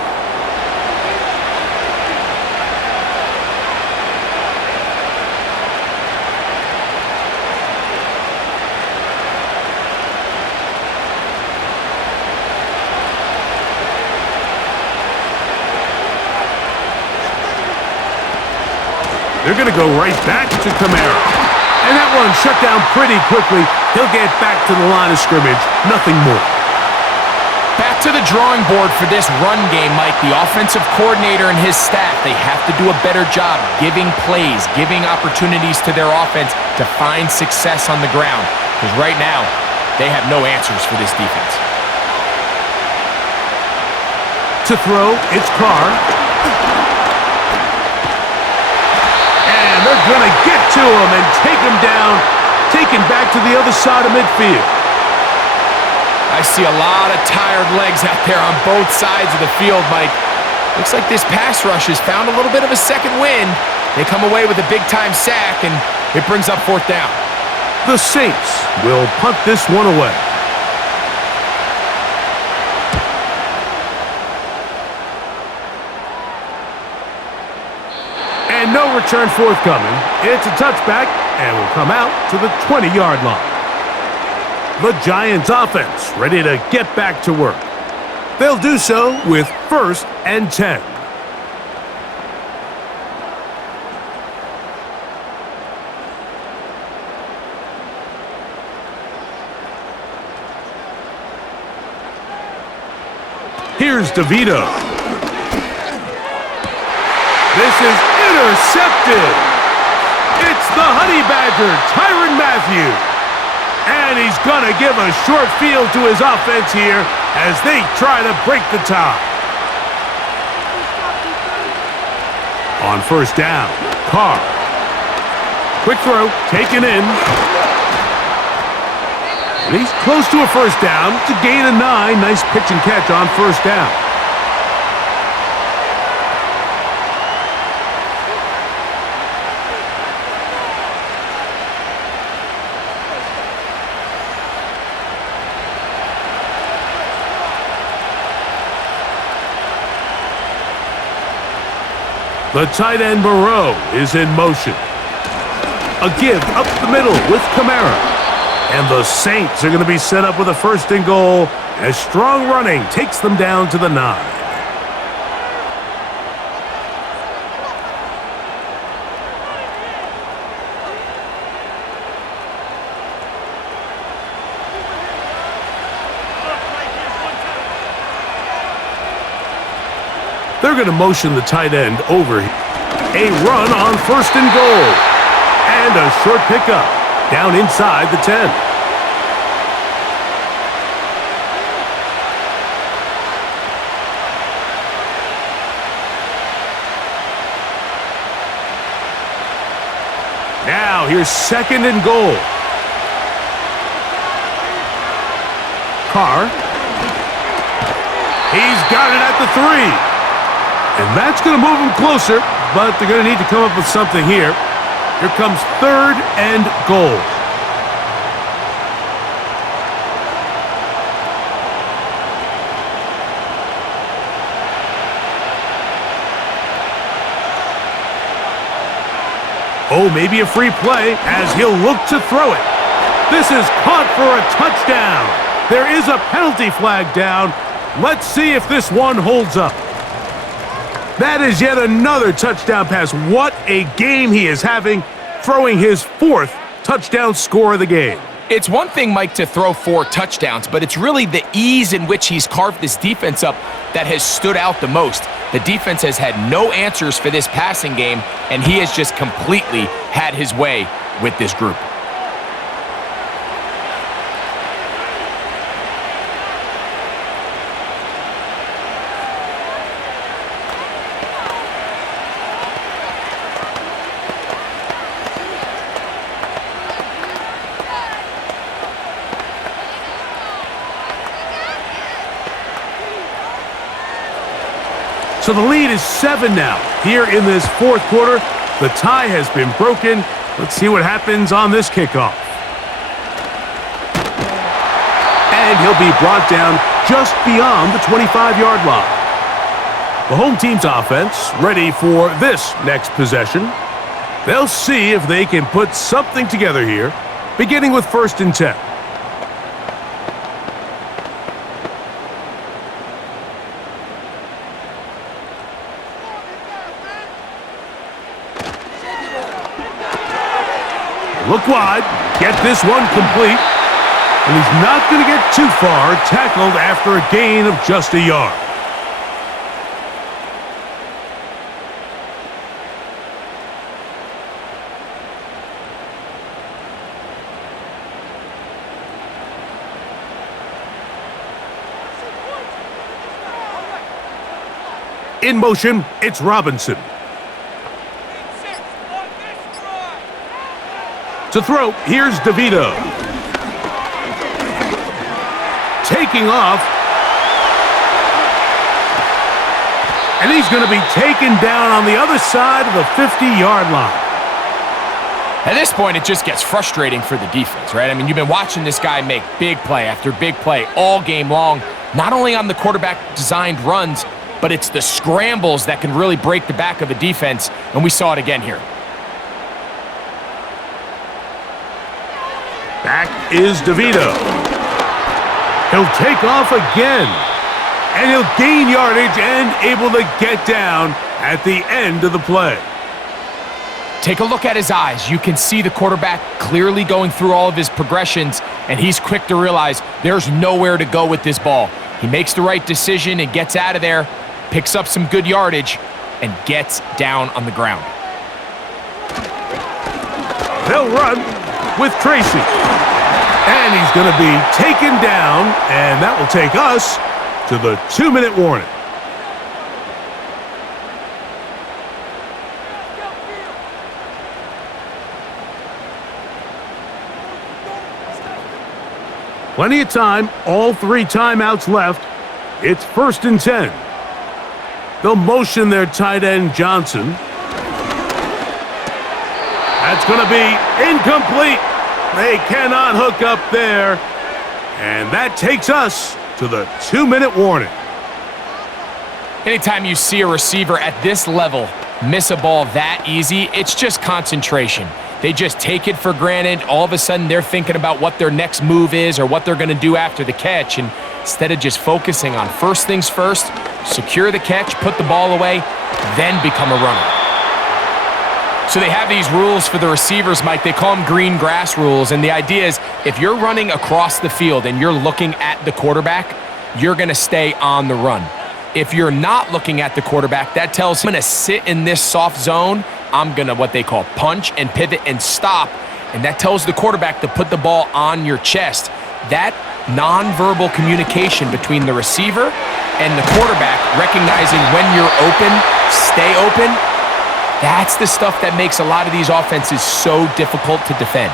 They're going to go right back to Kamara. And that one shut down pretty quickly. He'll get back to the line of scrimmage. Nothing more. Back to the drawing board for this run game, Mike. The offensive coordinator and his staff, they have to do a better job giving plays, giving opportunities to their offense to find success on the ground. Because right now, they have no answers for this defense. To throw, it's Carr. And they're going to get to him and take him down, taken back to the other side of midfield. I see a lot of tired legs out there on both sides of the field, Mike. Looks like this pass rush has found a little bit of a second wind. They come away with a big-time sack, and it brings up 4th down. The Saints will punt this one away. And no return forthcoming. It's a touchback and will come out to the 20-yard line. The Giants offense ready to get back to work. They'll do so with 1st and 10. Here's DeVito. This is intercepted. It's the Honey Badger, Tyrann Mathieu. And he's going to give a short field to his offense here as they try to break the tie. On 1st down, Carr. Quick throw, taken in. And he's close to a 1st down. It's a gain of 9. Nice pitch and catch on 1st down. The tight end Moreau is in motion. A give up the middle with Kamara. And the Saints are going to be set up with a 1st and goal as strong running takes them down to the 9. They're going to motion the tight end over. A run on 1st and goal. And a short pickup down inside the 10. Now here's 2nd and goal. Carr. He's got it at the 3. And that's going to move him closer, but they're going to need to come up with something here. Here comes 3rd and goal. Oh, maybe a free play as he'll look to throw it. This is caught for a touchdown. There is a penalty flag down. Let's see if this one holds up. That is yet another touchdown pass. What a game he is having, throwing his 4th touchdown score of the game. It's one thing, Mike, to throw 4 touchdowns, but it's really the ease in which he's carved this defense up that has stood out the most. The defense has had no answers for this passing game, and he has just completely had his way with this group. So the lead is 7 now. Here in this 4th quarter, the tie has been broken. Let's see what happens on this kickoff. And he'll be brought down just beyond the 25-yard line. The home team's offense ready for this next possession. They'll see if they can put something together here, beginning with 1st and 10. Look wide, get this one complete, and he's not going to get too far, tackled after a gain of just a yard. In motion, it's Robinson. To throw, here's DeVito. Taking off. And he's going to be taken down on the other side of the 50-yard line. At this point, it just gets frustrating for the defense, right? I mean, you've been watching this guy make big play after big play all game long, not only on the quarterback-designed runs, but it's the scrambles that can really break the back of a defense, and we saw it again here. Back is DeVito. He'll take off again. And he'll gain yardage and able to get down at the end of the play. Take a look at his eyes. You can see the quarterback clearly going through all of his progressions, and he's quick to realize there's nowhere to go with this ball. He makes the right decision and gets out of there, picks up some good yardage, and gets down on the ground. They'll run with Tracy. And he's going to be taken down, and that will take us to the 2-minute warning. Plenty of time, all 3 timeouts left. It's 1st and 10. They'll motion their tight end, Johnson. That's going to be incomplete. They cannot hook up there. And that takes us to the 2-minute warning. Anytime you see a receiver at this level miss a ball that easy, it's just concentration. They just take it for granted. All of a sudden, they're thinking about what their next move is or what they're going to do after the catch. And instead of just focusing on first things first, secure the catch, put the ball away, then become a runner. So they have these rules for the receivers, Mike. They call them green grass rules. And the idea is if you're running across the field and you're looking at the quarterback, you're going to stay on the run. If you're not looking at the quarterback, that tells him I'm going to sit in this soft zone. I'm going to what they call punch and pivot and stop. And that tells the quarterback to put the ball on your chest. That nonverbal communication between the receiver and the quarterback, recognizing when you're open, stay open, that's the stuff that makes a lot of these offenses so difficult to defend.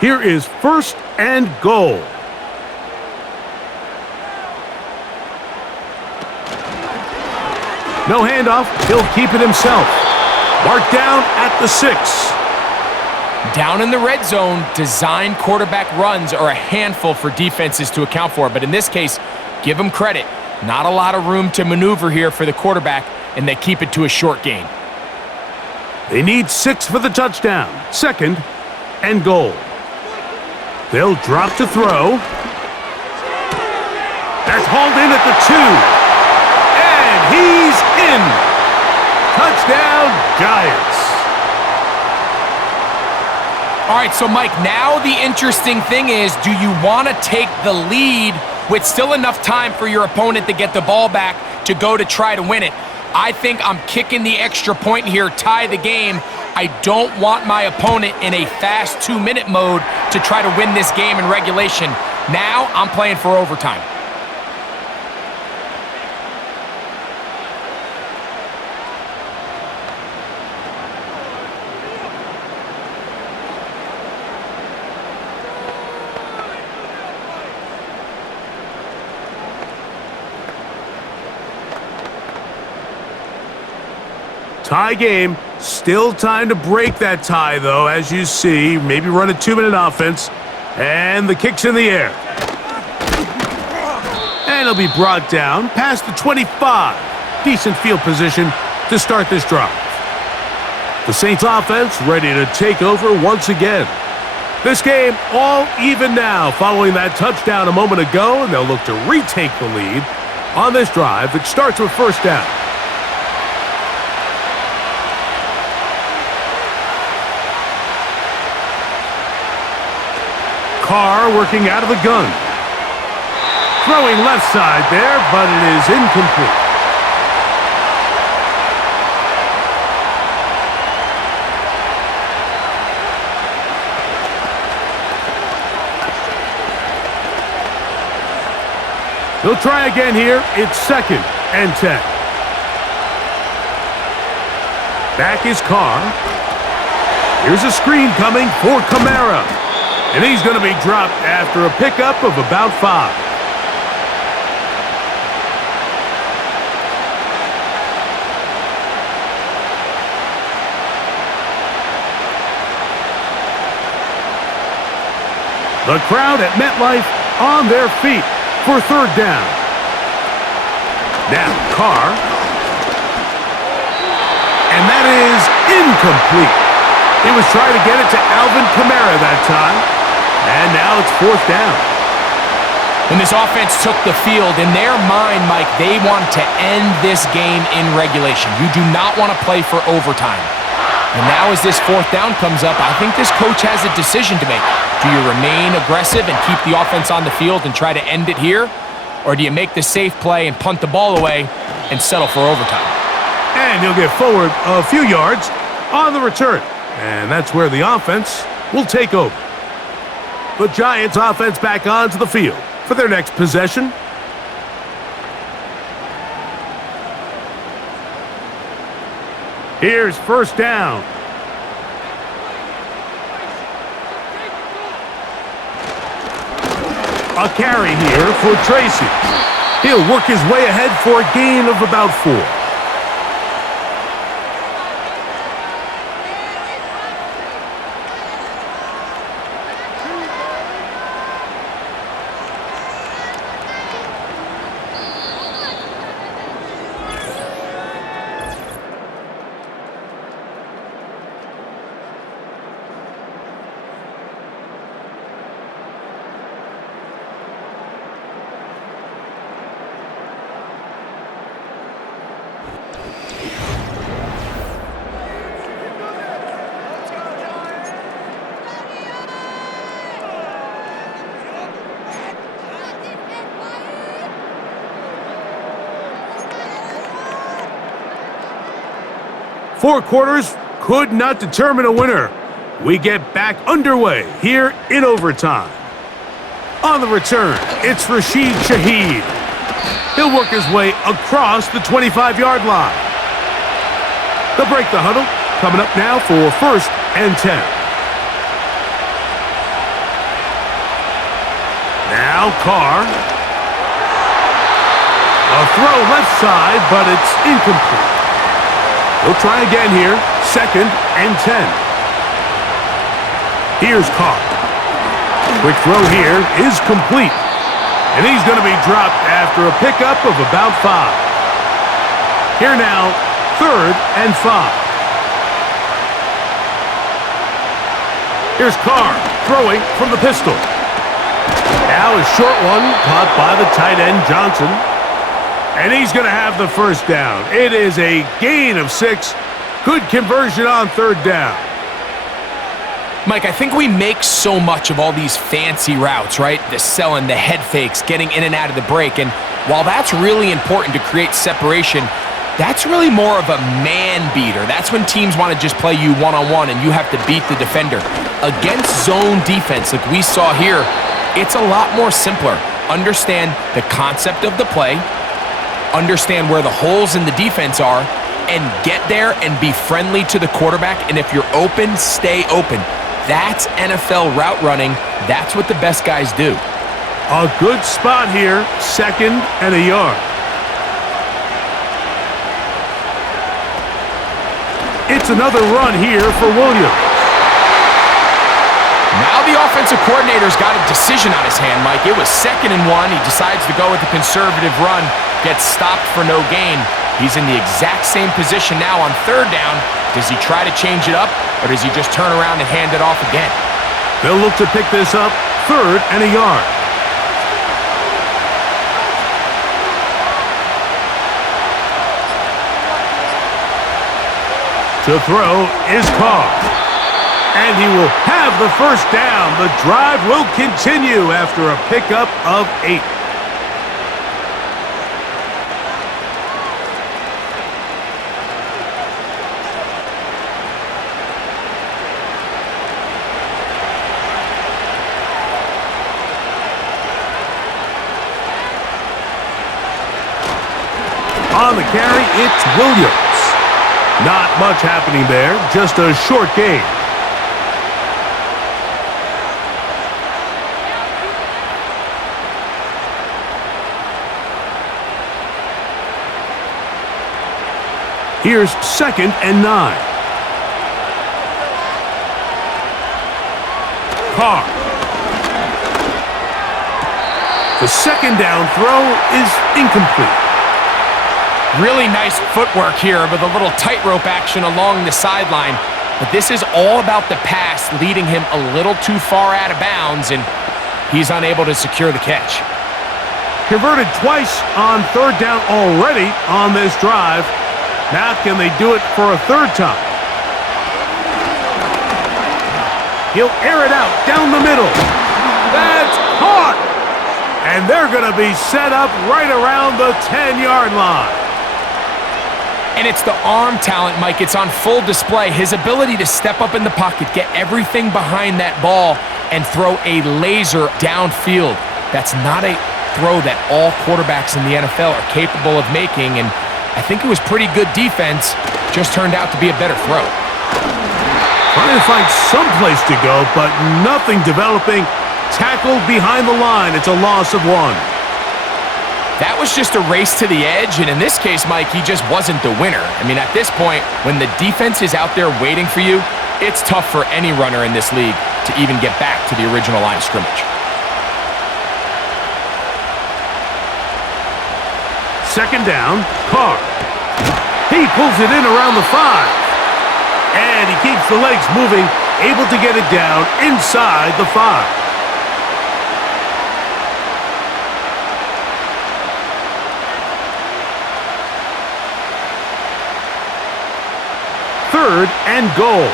Here is 1st and goal. No handoff. He'll keep it himself. Marked down at the 6. Down in the red zone, design quarterback runs are a handful for defenses to account for. But in this case, give them credit. Not a lot of room to maneuver here for the quarterback, and they keep it to a short gain. They need 6 for the touchdown. 2nd and goal. They'll drop to throw. That's hauled in at the 2. And he's in. Touchdown, Giants. All right, so Mike, now the interesting thing is, do you want to take the lead with still enough time for your opponent to get the ball back to go to try to win it? I think I'm kicking the extra point here, tie the game. I don't want my opponent in a fast 2-minute mode to try to win this game in regulation. Now I'm playing for overtime. Tie game. Still time to break that tie, though, as you see. Maybe run a 2-minute offense. And the kick's in the air. And it'll be brought down past the 25. Decent field position to start this drive. The Saints offense ready to take over once again. This game all even now following that touchdown a moment ago, and they'll look to retake the lead on this drive that starts with 1st down. Carr working out of the gun. Throwing left side there, but it is incomplete. He'll try again here. It's 2nd and 10. Back is Carr. Here's a screen coming for Kamara. And he's going to be dropped after a pickup of about 5. The crowd at MetLife on their feet for 3rd down. Now, Carr. And that is incomplete. He was trying to get it to Alvin Kamara that time. And now it's 4th down. When this offense took the field, in their mind, Mike, they want to end this game in regulation. You do not want to play for overtime. And now as this 4th down comes up, I think this coach has a decision to make. Do you remain aggressive and keep the offense on the field and try to end it here? Or do you make the safe play and punt the ball away and settle for overtime? And he'll get forward a few yards on the return. And that's where the offense will take over. The Giants offense back onto the field for their next possession. Here's 1st down. A carry here for Tracy. He'll work his way ahead for a gain of about 4. Four quarters could not determine a winner. We get back underway here in overtime. On the return, it's Rashid Shaheed. He'll work his way across the 25-yard line. They'll break the huddle, coming up now for 1st and 10. Now Carr. A throw left side, but it's incomplete. He'll try again here, 2nd and 10. Here's Carr. Quick throw here is complete. And he's going to be dropped after a pickup of about 5. Here now, 3rd and 5. Here's Carr throwing from the pistol. Now a short one caught by the tight end Johnson. And he's going to have the 1st down. It is a gain of 6. Good conversion on 3rd down. Mike, I think we make so much of all these fancy routes, right? The selling, the head fakes, getting in and out of the break. And while that's really important to create separation, that's really more of a man beater. That's when teams want to just play you one-on-one and you have to beat the defender. Against zone defense like we saw here, it's a lot more simpler. Understand the concept of the play, understand where the holes in the defense are, and get there and be friendly to the quarterback. And if you're open, stay open. That's NFL route running. That's what the best guys do. A good spot here, 2nd and a yard. It's another run here for Williams. Now the offensive coordinator's got a decision on his hand, Mike. It was 2nd and 1. He decides to go with the conservative run, gets stopped for no gain. He's in the exact same position now on 3rd down. Does he try to change it up, or does he just turn around and hand it off again? They'll look to pick this up, 3rd and a yard. To throw is Carr. And he will have the 1st down. The drive will continue after a pickup of 8. On the carry, it's Williams. Not much happening there, just a short gain. Here's 2nd and 9. Carr. The 2nd down throw is incomplete. Really nice footwork here with a little tightrope action along the sideline. But this is all about the pass leading him a little too far out of bounds, and he's unable to secure the catch. Converted twice on third down already on this drive. Now can they do it for a third time? He'll air it out down the middle. That's caught! And they're going to be set up right around the 10-yard line. And it's the arm talent, Mike. It's on full display. His ability to step up in the pocket, get everything behind that ball, and throw a laser downfield. That's not a throw that all quarterbacks in the NFL are capable of making, and I think it was pretty good defense. Just turned out to be a better throw. Trying to find some place to go, but nothing developing. Tackled behind the line. It's a loss of 1. That was just a race to the edge, and in this case, Mike, he just wasn't the winner. I mean, at this point, when the defense is out there waiting for you, it's tough for any runner in this league to even get back to the original line of scrimmage. Second down, Carr. He pulls it in around the 5. And he keeps the legs moving, able to get it down inside the 5. Third and goal.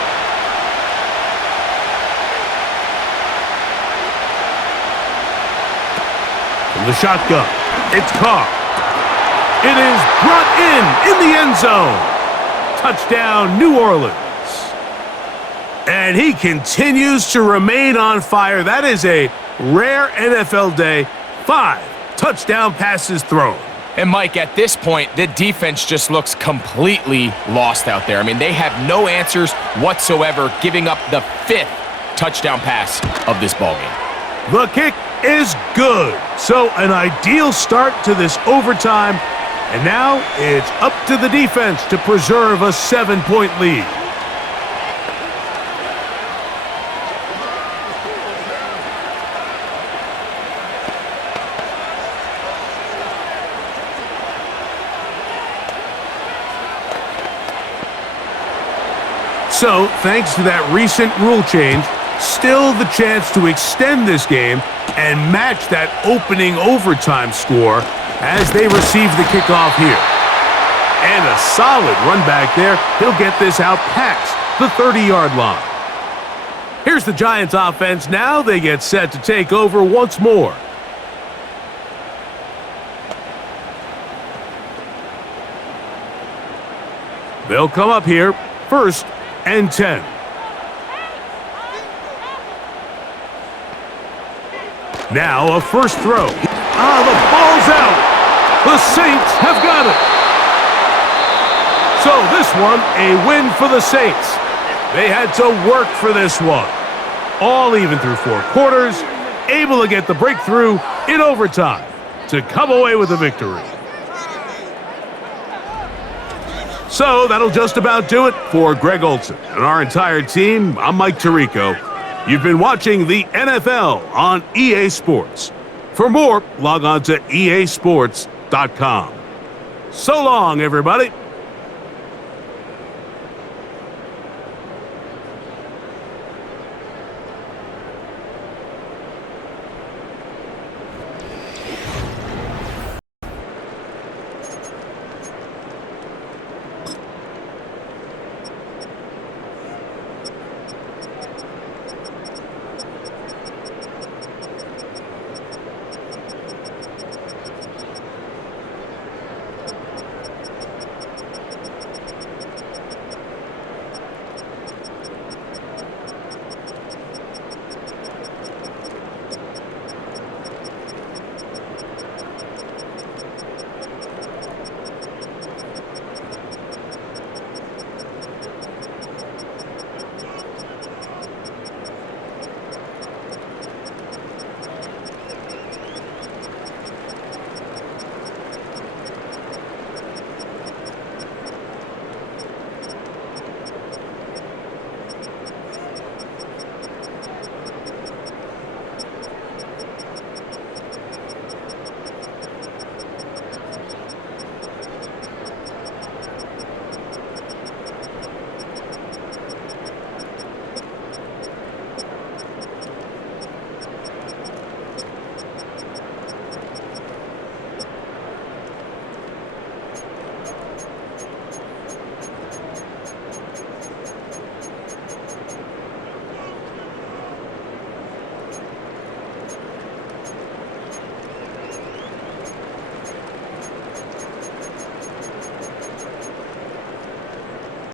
From the shotgun, it's Carr. It is brought in the end zone. Touchdown, New Orleans. And he continues to remain on fire. That is a rare NFL day. 5 touchdown passes thrown. And Mike, at this point, the defense just looks completely lost out there. I mean, they have no answers whatsoever, giving up the 5th touchdown pass of this ballgame. The kick is good. So an ideal start to this overtime. And now it's up to the defense to preserve a 7-point lead. So, thanks to that recent rule change, still the chance to extend this game and match that opening overtime score as they receive the kickoff here. And a solid run back there. He'll get this out past the 30-yard line. Here's the Giants offense now. They get set to take over once more. They'll come up here, 1st and 10. Now a first throw. The ball's out. The Saints have got it. So this one, a win for the Saints. They had to work for this one. All even through 4 quarters, able to get the breakthrough in overtime to come away with a victory. So that'll just about do it for Greg Olson and our entire team. I'm Mike Tirico. You've been watching the NFL on EA Sports. For more, log on to easports.com. So long, everybody.